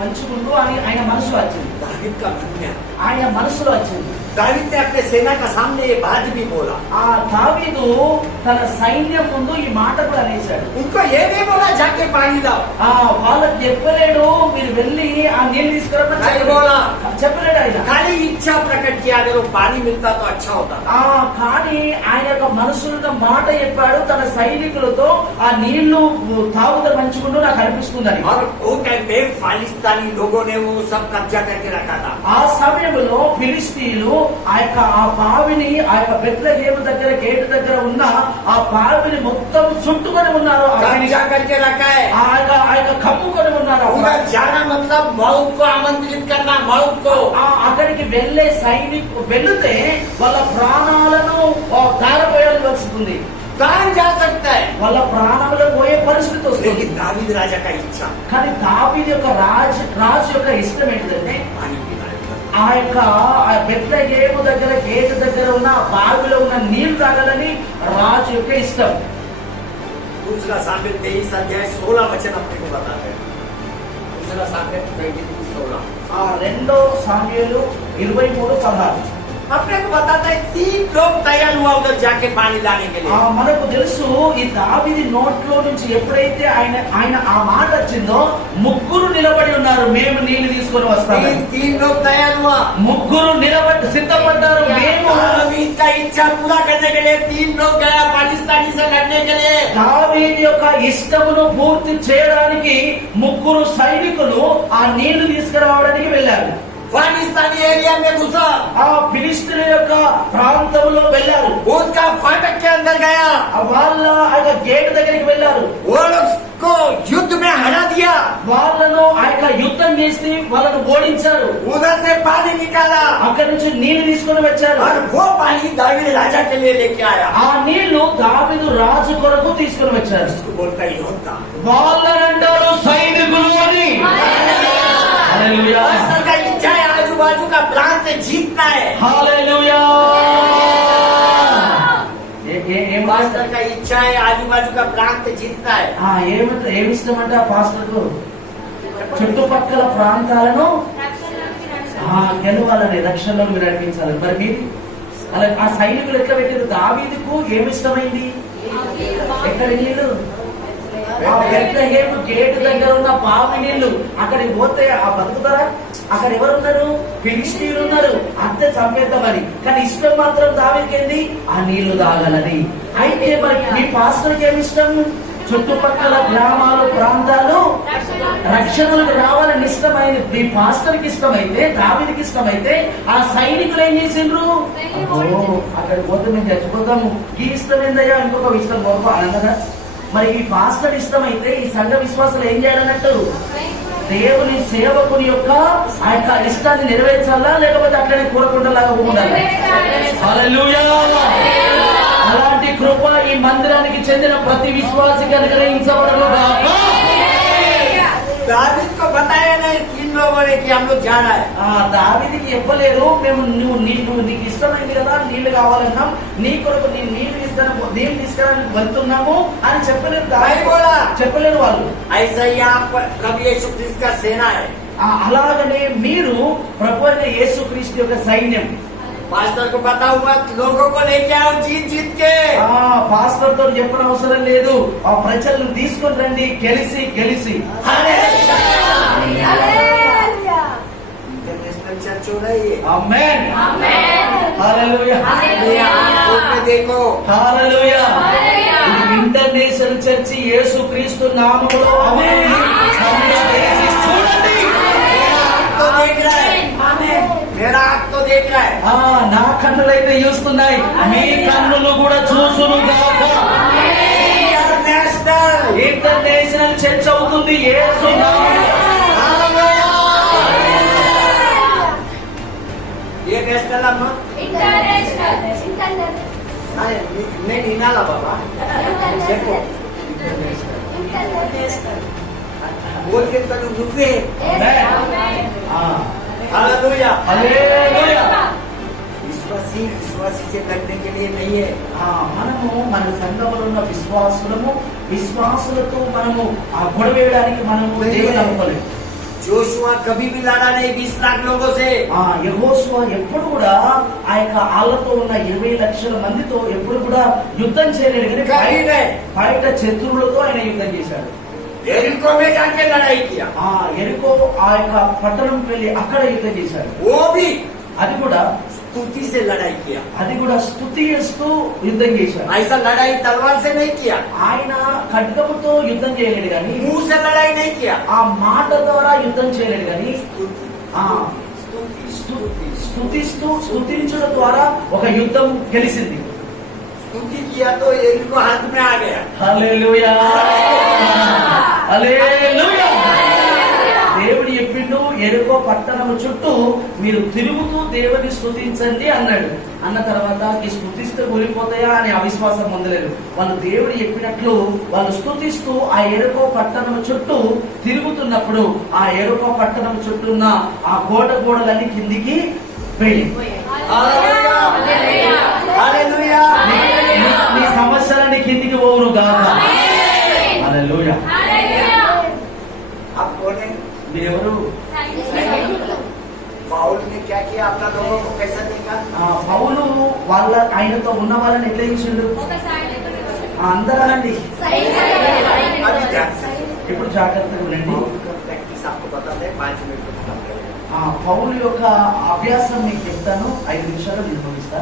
మంచిగుండు అని ఆయన మనసులో వచ్చింది. दावीद का मन में आया। ఆయన మనసులో వచ్చింది. दावीद ने अपने सेना का सामने ये बात भी बोला, ఆ దావీదు తన సైన్యం ముందు ఈ మాట కూడా అనేశాడు. उनको ये नहीं बोला जाके पानी लाओ, వాళ్ళకి చెప్పలేడు మీరు వెళ్ళి ఆ నీళ్ళు తీసుకురమ్మని नहीं చెప్పలేడు. बोला, చెప్పలేడు ఆయన. खाली इच्छा प्रकट किया अगर वो पानी मिलता तो अच्छा होता था। కానీ ఆయన యొక్క మనసులో మాట చెప్పాడు తన సైనికులతో ఆ నీళ్లు తాగుతా మంచిగుండు నాకు అనిపిస్తుందని. और वो टाइम पे फालिस्तानी लोगों ने वो सब कब्जा करके रखा था। ఆ సమయంలో ఫిలిస్తీన్లు ఆ బావిని ఆ యొక్క బెత్లెహేము దగ్గర గేటు దగ్గర ఉన్న ఆ బావిని మొత్తం చుట్టుకొని ఉన్నారు. कब्जा करके रखा है। ఆ యొక్క కమ్ముకొని ఉన్నారు. उधर जाना मतलब मौत को आमंत्रित करना, मौत को। అక్కడికి వెళ్లే సైనికు వెళితే వాళ్ళ ప్రాణాలను ధారపోయాల్సి వస్తుంది. प्राण जा सकता है, వాళ్ళ ప్రాణాలు పోయే పరిస్థితి వస్తుంది. लेकिन दावीद राजा का इच्छा కానీ దావీదు యొక్క రాజు యొక్క ఇష్టం ఏంటిదంటే पानी पीना है। ఆ యొక్క బెత్లెహేము దగ్గర గేటు దగ్గర ఉన్న బావిలో ఉన్న నీళ్లు తాగాలని రాజు యొక్క ఇష్టం. दूसरा सामने 23 अध्याय 16 वचन अपने को बताते हैं। दूसरा सामने 23:16 రెండో సామ్యూయేలు 23:16 अपने को बताता है 3 लोग तैयार हुआ उधर जाके पानी लाने के लिए। మనకు తెలుసు ఈ దావీదు నోట్లో నుంచి ఎప్పుడైతే ఆయన ఆ మాట వచ్చిందో ముగ్గురు నిలబడి ఉన్నారు, మేము నీళ్లు తీసుకొని వస్తాము. 3 लोग तैयार हुआ, ముగ్గురు నిలబడి సిద్ధపడ్డారు. మేము दावीद का इच्छा पूरा करने के लिए 3 लोग गया पाकिस्तानी से लड़ने के लिए। దావీదు యొక్క ఇష్టమును పూర్తి చేయడానికి ముగ్గురు సైనికులు ఆ నీళ్లు తీసుకురావడానికి వెళ్ళారు. पाकिस्तानी एरिया में घुसा, ఆ ఫిలిస్తీన్ల యొక్క ప్రాంతంలో వెళ్ళారు. उसका फाटक के अंदर गया, వాళ్ళ ఆ యొక్క గేట్ దగ్గరికి వెళ్ళారు. वो लोग को युद्ध में हरा दिया, వాళ్ళను ఆ యొక్క యుద్ధం చేసి వాళ్ళను ఓడించారు. उधर से पानी निकाला అక్కడి నుంచి నీళ్లు తీసుకొని వచ్చారు. और वो पानी दावीद राजा के लिए लेके आया। ఆ నీళ్లు దావీదు రాజు కొరకు తీసుకొని వచ్చారు. उसको बोलता है योद्धा। వాళ్ళనంటారు సైనికులు అని. హల్లెలూయా, पास्टर का इच्छा है आजू बाजू का प्रांत जीतना है। హల్లెలూయా. ఏం पास्टर का इच्छा है आजू बाजू का प्रांत जीतना है। ఏమిష్టం అంటే ఆ పాస్టర్కు చుట్టుపక్కల ప్రాంతాలను గెలవాలని, రక్షణలో మీరు నడిపించాలి. మరి మీరు అలా ఆ సైనికులు ఎట్లా పెట్టారు? దావీదుకు ఏమిష్టమైంది? ఎక్కడ నీళ్లు? ఆ బెత్లెహేము గేటు దగ్గర ఉన్న బావి నీళ్లు. అక్కడికి పోతే ఆ బతుకుతారా? అక్కడ ఎవరున్నారు? ఫిలిస్తీన్లు ఉన్నారు. అంతే చంపేద్దామని. కానీ ఇష్టం మాత్రం దావీదుకి ఏంది? ఆ నీళ్లు తాగాలని. అయితే మరి మీ పాస్టర్కి ఏమి ఇష్టం? చుట్టుపక్కల గ్రామాలు ప్రాంతాలు రక్షణలకు రావాలని ఇష్టమైంది. మీ పాస్టర్కి ఇష్టమైతే, దావీదుకి ఇష్టమైతే ఆ సైనికులు ఏం చేసిండ్రు? అక్కడికి పోతే మేము చచ్చిపోతాము, ఈ ఇష్టం ఏందయ్యా ఇంకొక ఇష్టం గొప్ప అన్నదా? మరి ఈ పాస్టర్ ఇష్టమైతే ఈ సంఘ విశ్వాసాలు ఏం చేయాలన్నట్టు? దేవుని సేవకుని యొక్క ఆ యొక్క ఇష్టాన్ని నెరవేర్చాలా, లేకపోతే అట్లనే కూరకుండలాగా ఉండాలి? హల్లెలూయా. అలాంటి కృప ఈ మందిరానికి చెందిన ప్రతి విశ్వాసికి అనుగ్రహించబడునుగాక. दावीद को बताया नहीं 3 लोगों ने कि हम लोग जा रहा है। దావీదుకి చెప్పలేరు, మేము నీకు ఇష్టమైంది కదా నీళ్లు కావాలన్నాం, నీ కొరకు నేను నీళ్లు తీసుకురానికి వెళ్తున్నాము అని చెప్పలేరు. చెప్పలేరు వాళ్ళు. ऐसा ही आप प्रभु यीशु क्रिस्त का सेना है। అలాగనే మీరు ప్రభు అయిన యేసుక్రీస్తు యొక్క సైన్యం. पास्टर को पता हुआ लोगों को लेके आओ जीत जीत के। పాస్టర్ తో చెప్పిన అవసరం లేదు, ఆ ప్రజలను తీసుకొని రండి గెలిసి. इंटरनेशनल दर्शन छो रही आमेन हालेलुया आंखों में देखो हालेलुया हालेलुया ఇది ఇంటర్నేషనల్ చర్చి యేసుక్రీస్తు నామములో ఆమేన్ సందేశి చూడండి आँख तो देख रहा है मेरा आँख तो देख रहा है ఆ నా కన్నులైతే చూస్తున్నాయి మీ కన్నులు కూడా చూసును గాక इंटरनेशनल ఇంటర్నేషనల్ చర్చ్ అవుతుంది యేసు నామములో ये नेशनल अम्मा नहीं निनाला बाबा देखो बोल के तनु नुव्वे हालेलुया హల్లెలూయా विश्वासी से लड़ने के लिए नहीं है మనము మన సంఘములో ఉన్న విశ్వాసులతో మనము ఆ గొడవ వేయడానికి మనము దేవుని నమ్ముకోలేదు जोशुआ कभी भी लड़ा नहीं 20 लाख लोगों से యెహోషువ ఎప్పుడు కూడా ఆ యొక్క ఆళ్ళతో ఉన్న 20 లక్షల మందితో ఎప్పుడు కూడా యుద్ధం చేయలేడు కానీ బయట శత్రువులతో ఆయన యుద్ధం చేశాడు यरीको में जाके लड़ाई किया ఆ ఎరికో ఆ యొక్క పట్టణం వెళ్ళి అక్కడ యుద్ధం చేశాడు वो भी అది కూడా स्तुति से लड़ाई किया అది కూడా స్తుతి చేస్తూ యుద్ధం చేశాడు ऐसा लड़ाई तलवार से नहीं किया ఆయన ఖడ్గముతో యుద్ధం చేయలేడు కానీ मुंह से लड़ाई नहीं किया ఆ మాట ద్వారా యుద్ధం చేయలేడు కానీ स्तुति స్తుతిస్తూ స్తుతించడం ద్వారా ఒక యుద్ధం గెలిచింది स्तुति किया तो यरीको हाथ में आ गया హల్లెలూయా హల్లెలూయా దేవుడు చెప్పిండు ఎరుకో పట్టణము చుట్టూ మీరు తిరుగుతూ దేవుని స్తుతించండి అన్నాడు అన్న తర్వాత ఈ స్తుతిస్తే కూలిపోతాయా అనే అవిశ్వాసం పొందలేదు వాళ్ళు దేవుడు చెప్పినట్లు వాళ్ళు స్తుతిస్తూ ఆ ఎరుకో పట్టణము చుట్టూ తిరుగుతున్నప్పుడు ఆ ఎరుకో పట్టణం చుట్టూ ఉన్న ఆ గోడలన్నీ కిందికి వెళ్ళి हालेलुया మీ సమస్యలన్నీ కిందికి పోవును గాక హల్లెలూయా आप कौन है మీరెవరు बाउल ने क्या किया अपना लोगों को कैसा देखा పౌలు వాళ్ళ ఆయనతో ఉన్న వాళ్ళని ఎట్లా చేసిండు అందరండి अभी ध्यान से ఇప్పుడు జాగ్రత్తగా ఉండండి बाउल का प्रैक्टिस आपको बताते हैं 5 मिनट में खत्म करेंगे పౌలు యొక్క అభ్యాసం మీకు చెప్తాను 5 నిమిషాలు నేను ముగిస్తా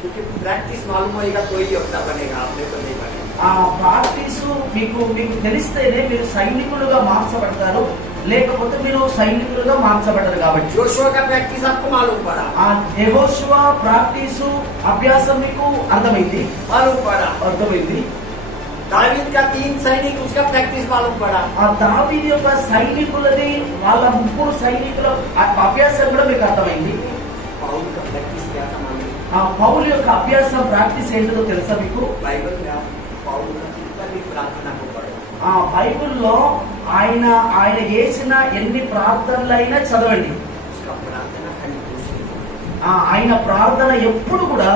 क्योंकि प्रैक्टिस मालूम होगा तो ही योद्धा बनेगा आपने तो नहीं बनेगा ఆ ప్రాక్టీసు మీకు తెలిస్తేనే మీరు సైనికులుగా మార్చబడతారు లేకపోతే మీరు సైనికులుగా మార్చబడరు కాబట్టి जोशुआ का प्रैक्टिस आपको मालूम पड़ा ఆ యెహోషువ ప్రాక్టీసు అభ్యాసం మీకు అర్థమైంది दावीद का 3 सैनिक उसका प्रैक्टिस मालूम पड़ा ఆ దావీదు యొక్క సైనికులది వాళ్ళ ముగ్గురు సైనికుల అభ్యాసం కూడా మీకు అర్థమైంది बाउल का प्रैक्टिस क्या था मालूम ఆ పౌలు యొక్క అభ్యాసం ప్రాక్టీస్ ఏంటో తెలుసా మీకు बाइबल में आप बाउल का कितना भी प्रार्थना को पढ़ो ఆ బైబిల్లో ఆయన చేసిన ఎన్ని ప్రార్థనలైనా చదవండి उसका प्रार्थना खाली दूसरे ఆయన ప్రార్థన ఎప్పుడు కూడా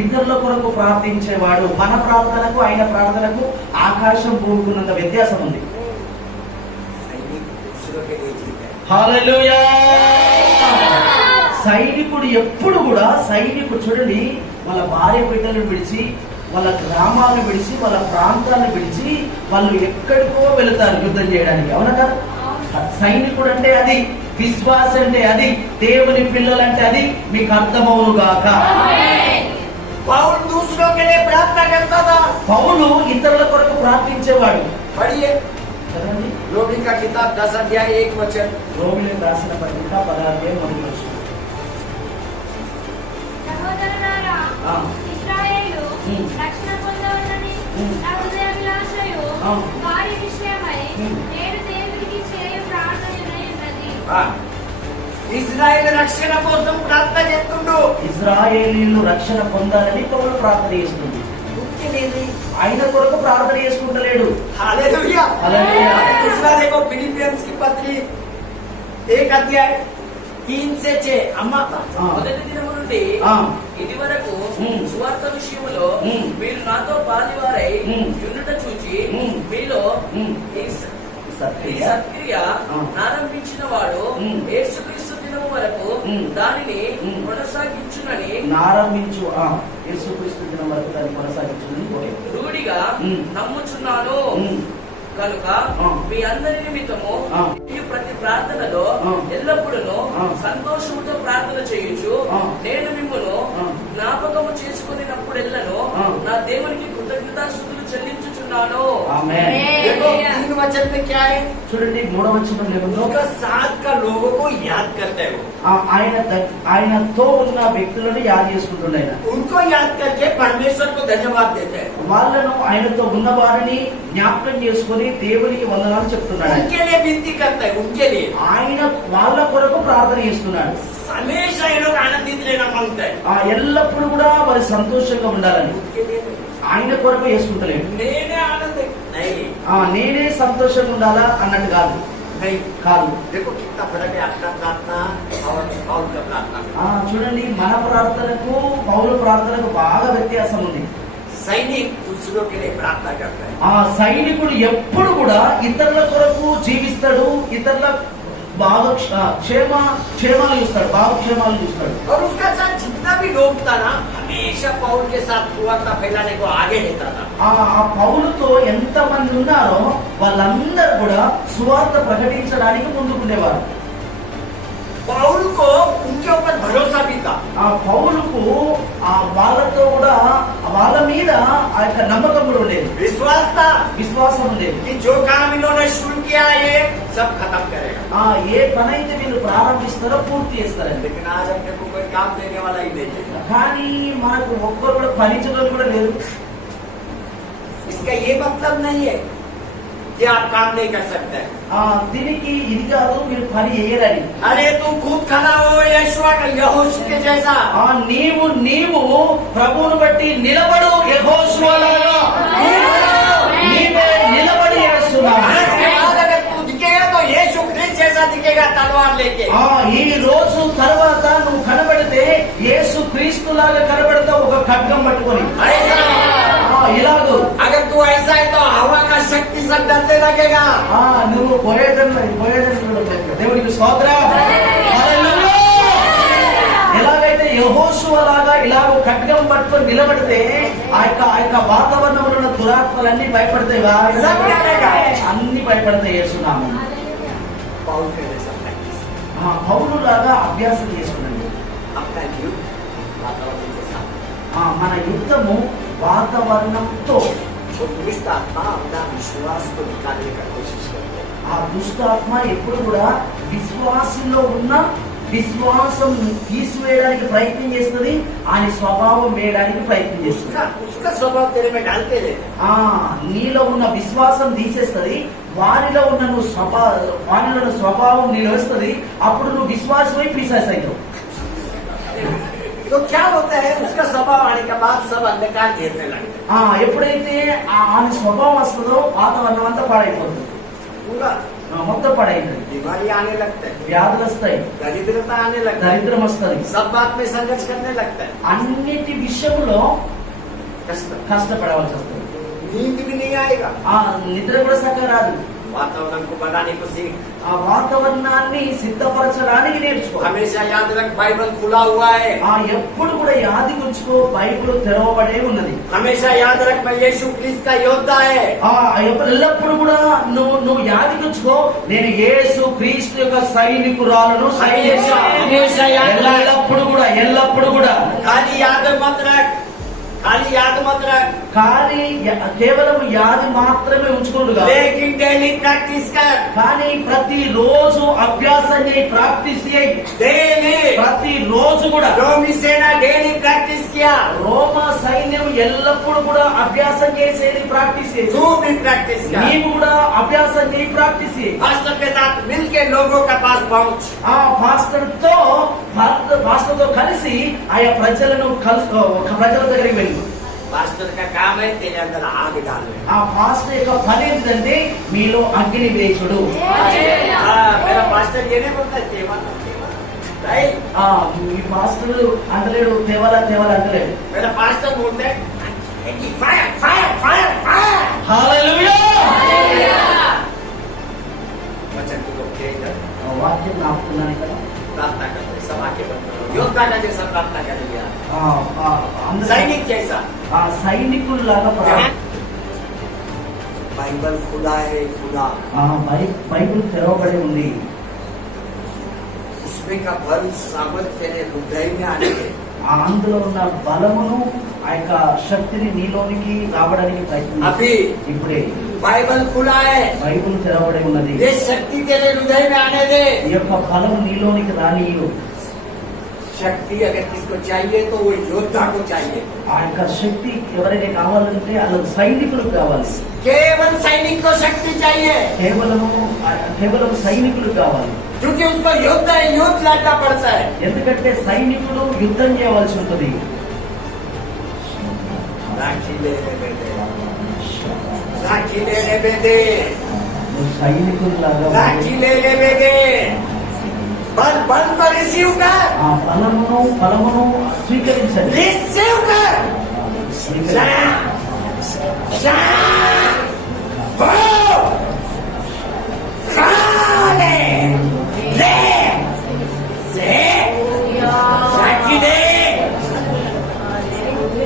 ఇతరుల కొరకు ప్రార్థించేవాడు మన ప్రార్థనకు ఆయన ప్రార్థనకు ఆకాశం భూమికున్నంత వ్యత్యాసం ఉంది सैनिक दूसरों के लिए जीते हैं హల్లెలూయా సైనికుడు ఎప్పుడు కూడా సైనికుడు చూడండి వాళ్ళ భార్య బిడ్డలను విడిచి వాళ్ళ గ్రామాలను విడిచి వాళ్ళ ప్రాంతాలను విడిచి వాళ్ళు ఎక్కడికో వెళతారు యుద్ధం చేయడానికి అవునా కదా సైనికుడు అంటే అది విశ్వాస అంటే అది దేవుని పిల్లలంటే అది మీకు అర్థమవును గాక बाउल दूसरों के लिए प्रार्थना करता था పౌలు ఇతరుల కొరకు ప్రార్థించేవాడు पढ़िए చదవండి रोमी का किताब 10 अध्याय 1 वचन రోమిలకు రాసిన పత్రిక 16 సహోదరులారా, ఇశ్రాయేలు రక్షణ పొందవలనని నా హృదయాభిలాషయు వారి విషయమై నేను దేవునికి చేయు ప్రార్థనయై ఉన్నది. ఇజ్రాయెల్ రక్షణ కోసం ప్రార్థన చేస్తుండు ఇజ్రాయేలీలు రక్షణ పొందాలని పౌలు ప్రార్థన చేస్తుంది ఆయన కొరకు ప్రార్థన చేసుకుంటలేడు हालेलुया हालेलुया। दूसरा देखो फिलिपियंस की पत्री 1 अध्याय 3 से 6 अम्मा మొదటి దినము నుండి ఇది వరకు సువార్త విషయములో మీరు నాతో పాలివారై యున్నట చూచి మీలో ఈ సత్క్రియ ప్రారంభించిన వాడు యేసుక్రీస్తు దినము వరకు దానిని కొనసాగించునని యేసుక్రీస్తు దినం వరకు దాన్ని కొనసాగించునని రూఢిగా నమ్ముచున్నాను. కనుక ఆ. మీ అందరి నిమిత్తము ఆ. ఈ ప్రతి ప్రార్థనలో ఆ. ఎల్లప్పుడూ ఆ. సంతోషముతో ప్రార్థన చేయొచ్చు ఆ. నేను మిమ్మల్ని ఆ. జ్ఞాపకము చేసుకున్నప్పుడెల్లను ఆ. నా దేవునికి కృతజ్ఞతాస్తుతులు చెల్లించుచున్నాను. ఆమేన్. देखो 3 वचन में क्या है? చూడండి 3వ వచనం లేకుందో उसका साथ का लोगों को याद करते हो, ఆయనతో ఉన్న వ్యక్తులను యాद చేసుకుంటుండే ఆయన. उनको याद करके परमेश्वर को धन्यवाद देते हैं, వాళ్ళను ఆయనతో ఉన్న వారిని జ్ఞాపకం చేసుకొని దేవునికి వందనాలు చెప్తున్నాడు ఆయన. उनके लिए विनती करते हैं, उनके लिए ఆయన వాళ్ళ కొరకు ప్రార్థన చేస్తున్నాడు. हमेशा ये लोग आनंदित रहना मांगते हैं, ఎల్లప్పుడూ కూడా వారి సంతోషంగా ఉండాలని उनके लिए नहीं। ఆయన కొరకు చేసుకుంటలేడు. నేనే ఆనంద नहीं నేనే సంతోషంగా ఉండాలా అన్నట్టు కాదు नहीं కాదు. देखो कितना फर्क है आपका प्रार्थना और पाउल का प्रार्थना में। చూడండి మన ప్రార్థనకు పౌలు ప్రార్థనకు బాగా వ్యత్యాసం ఉంది. सैनिक दूसरों के लिए प्रार्थना करता है, సైనికుడు ఎప్పుడు కూడా ఇతరుల కొరకు జీవిస్తాడు, ఇతరుల క్షేమాలు చూస్తాడు, క్షేమాలు చూస్తాడు. और उसका साथ जितना भी लोग था ना हमेशा पाउल के साथ सुवार्ता फैलाने को आगे लेता था। ఆ పౌలుతో ఎంత మంది ఉన్నారో వాళ్ళందరూ కూడా సువార్త ప్రకటించడానికి ముందుకుండేవారు. पाउल को उनके ऊपर भरोसा भी था, ఆ పౌలుకు వాళ్ళతో కూడా వాళ్ళ మీద ఆ యొక్క నమ్మకం కూడా ఉండేది, विश्वास था విశ్వాసం ఉండేది. कि जो काम इन्होंने शुरू किया ये सब खत्म करेगा। ఏ పని అయితే వీళ్ళు ప్రారంభిస్తారో పూర్తి చేస్తారండి. लेकिन आज अपने को कोई काम देने वाला ही नहीं है। కానీ మనకు ఒక్కరు కూడా ఫలించడం కూడా లేదు. इसका ये मतलब नहीं है कि आप काम नहीं कर सकते। దీనికి ఇది కాదు మీరు పని చేయరని. अरे तू खुद खड़ा हो यहोशू के जैसा, నీవు ప్రభువును బట్టి నిలబడు, యెహోషువలాగా నీవే నిలబడి చేస్తున్నావు. आज के बाद अगर तू दिखेगा तो यीशु क्रिस्त जैसा दिखेगा तलवार लेके। ఈ రోజు తర్వాత నువ్వు కనబడితే యేసు క్రీస్తులాగా కనబడతావు, ఒక ఖడ్గం పట్టుకొని. ऐसा ఇలాగూ अगर तू ऐसा है तो हवा का शक्ति सब डरने लगेगा। నువ్వు దేవుడికి స్తోత్రం. హల్లెలూయా. ఎలాగైతే యెహోషువలాగా ఇలాగ ఖడ్గం పట్టుకొని నిలబడితే ఆ యొక్క వాతావరణంలో ఉన్న దురాత్మలన్నీ భయపడతాయి, అన్ని భయపడతాయి. యేసునామం. पाउल के जैसा प्रैक्टिस పౌలు లాగా అభ్యాసం చేసుకున్నాడు. अपना युद्ध वातावरण के साथ। మన యుద్ధము వాతావరణంతో. वो दुष्ट आत्मा अपना विश्वास को निकालने का कोशिश करते हैं। ఆ దుష్టాత్మ ఎప్పుడు కూడా విశ్వాసంలో ఉన్న విశ్వాసం తీసివేయడానికి ప్రయత్నం చేస్తుంది, ఆయన స్వభావం వేయడానికి ప్రయత్నం చేస్తుంది. उसका स्वभाव तेरे में डालते रहते हैं। నీలో ఉన్న విశ్వాసం తీసేస్తుంది, వారిలో ఉన్న వారిలో ఉన్న స్వభావం నీలో వస్తుంది. అప్పుడు నువ్వు విశ్వాసమై పిశాచం అవుతావు. तो क्या होता है उसका स्वभाव आने के बाद सब अंधकार घेरने लगते हैं। ఎప్పుడైతే ఆయన స్వభావం వస్తుందో వాతావరణం అంతా పాడైపోతుంది, पूरा మొత్తం పాడైపోతుంది. बीमारी आने लगते हैं, వ్యాధులు వస్తాయి, दरिद्रता आने लगता है, దరిద్రం వస్తుంది, सब बात में संघर्ष करने लगता है, అన్నిటి విషయంలో कष्ट, కష్టపడవలసి వస్తుంది. नींद भी नहीं आएगा। నిద్ర కూడా చక్కగా రాదు. वातावरण को बनाने को सीख। ఆ వాతావరణాన్ని సిద్ధపరచడానికి నేర్చుకో. हमेशा याद रख बाइबल खुला हुआ है। ఎప్పుడు కూడా యాదిగుంచుకో, బైబిల్ తెరవబడే ఉన్నది. हमेशा याद रख मैं यीशु क्रिस्त का योद्धा है। ఎల్లప్పుడు కూడా నువ్వు యాదిగుంచుకో, నేను యేసు క్రీస్తు యొక్క సైనికురాలను. ఎల్లప్పుడు కూడా खाली याद मत रख, खाली याद मत रख, కానీ కేవలం యాది మాత్రమే ఉంచుకోండుగా, लेकिन डेली प्रैक्टिस कर। కానీ ప్రతి రోజు అభ్యాసం చేయి, ప్రాక్టీస్ చేయి. डेली ప్రతి రోజు కూడా रोमी सेना डेली प्रैक्टिस किया, రోమా సైన్యం ఎల్లప్పుడు కూడా అభ్యాసం చేసేది, ప్రాక్టీస్ చేసి. तू भी प्रैक्टिस कर। నీవు కూడా అభ్యాసం చేయి, ప్రాక్టీస్ చేయి. पास्टर के साथ मिलके लोगों के पास पहुंच। పాస్టర్తో కలిసి ఆయా ప్రజల దగ్గరికి వెళ్ళి. पास्टर का काम है तेरे अंदर आग डालना। ఆ పాస్టర్ యొక్క పని ఏంటంటే మీలో అగ్ని వేసుడు. मेरा पास्टर ये नहीं बोलता तेवा राइट। ఈ పాస్టర్ అంటలేడు తేవాలా అంటలేడు. मेरा पास्टर बोलते हैं फायर फायर फायर फायर। హల్లెలూయా. वचन को लोग వాక్యం ఆపుతున్నాను కదా. प्रार्थना करते सब आके बंद करो, योद्धा का जैसा प्रार्थना करेंगे, అందరూ सैनिक जैसा। సైనికుల్లాగా बाइबल खुला है खुला ఆ బైబిల్ తెరవబడి ఉంది. उसमें का बल सामर्थ तेरे हृदय में आने दे ఆ అందులో ఉన్న బలమును ఆ యొక్క శక్తిని నీలోనికి రావడానికి ప్రయత్నం अभी ఇప్పుడే बाइबल खुला है బైబిల్ తెరవబడి ఉన్నది. ये शक्ति तेरे हृदय में आने दे ఈ యొక్క బలం నీలోనికి రానియు. शक्ति अगर किसको चाहिए तो वो योद्धा को चाहिए ఆ యొక్క శక్తి ఎవరైనా కావాలంటే అలా సైనికులు కావాలి. केवल सैनिक को शक्ति चाहिए కేవలం సైనికులు కావాలి. क्योंकि उसको युद्ध लड़ना पड़ता है ఎందుకంటే సైనికులు యుద్ధం చేయవలసి ఉంటుంది. राखी लेने में दे राखी लेने में दे నువ్వు సైనికుల్లాగా राखी लेने में दे बल को रिसीव कर ఆ ఫలమును స్వీకరించండి. रिसीव कर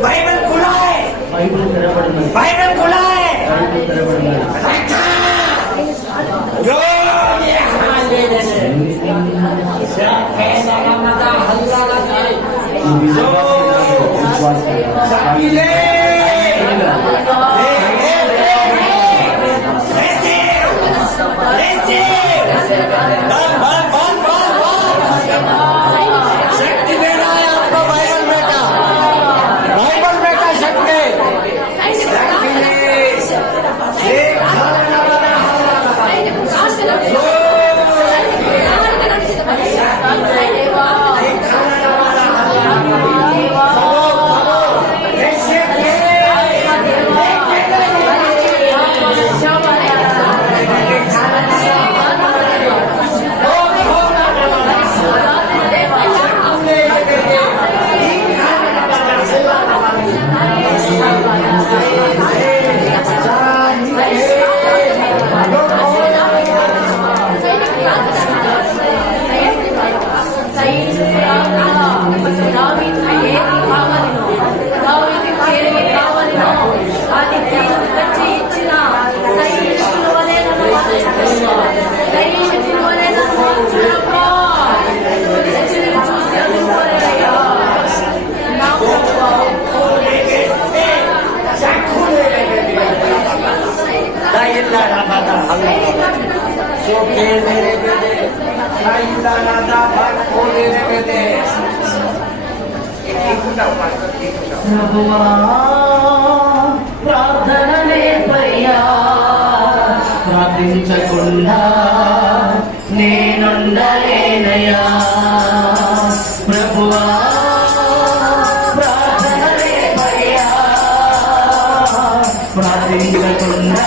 बाइबल खुला है బైబిల్ తెరవబడినది. बाइबल खुला है బైబిల్ తెరవబడినది. जो ये हाल ले हल्ला लगाए शक्ति ले शक्ति दे रहा है आपको बाइबल बेटा शक्ति ప్రభువా ప్రార్థనలే పయ్యా, ప్రార్థించకుండా నేనుండలేనయ్యా. ప్రభువా ప్రార్థనలే పయ్యా, ప్రార్థించకుండా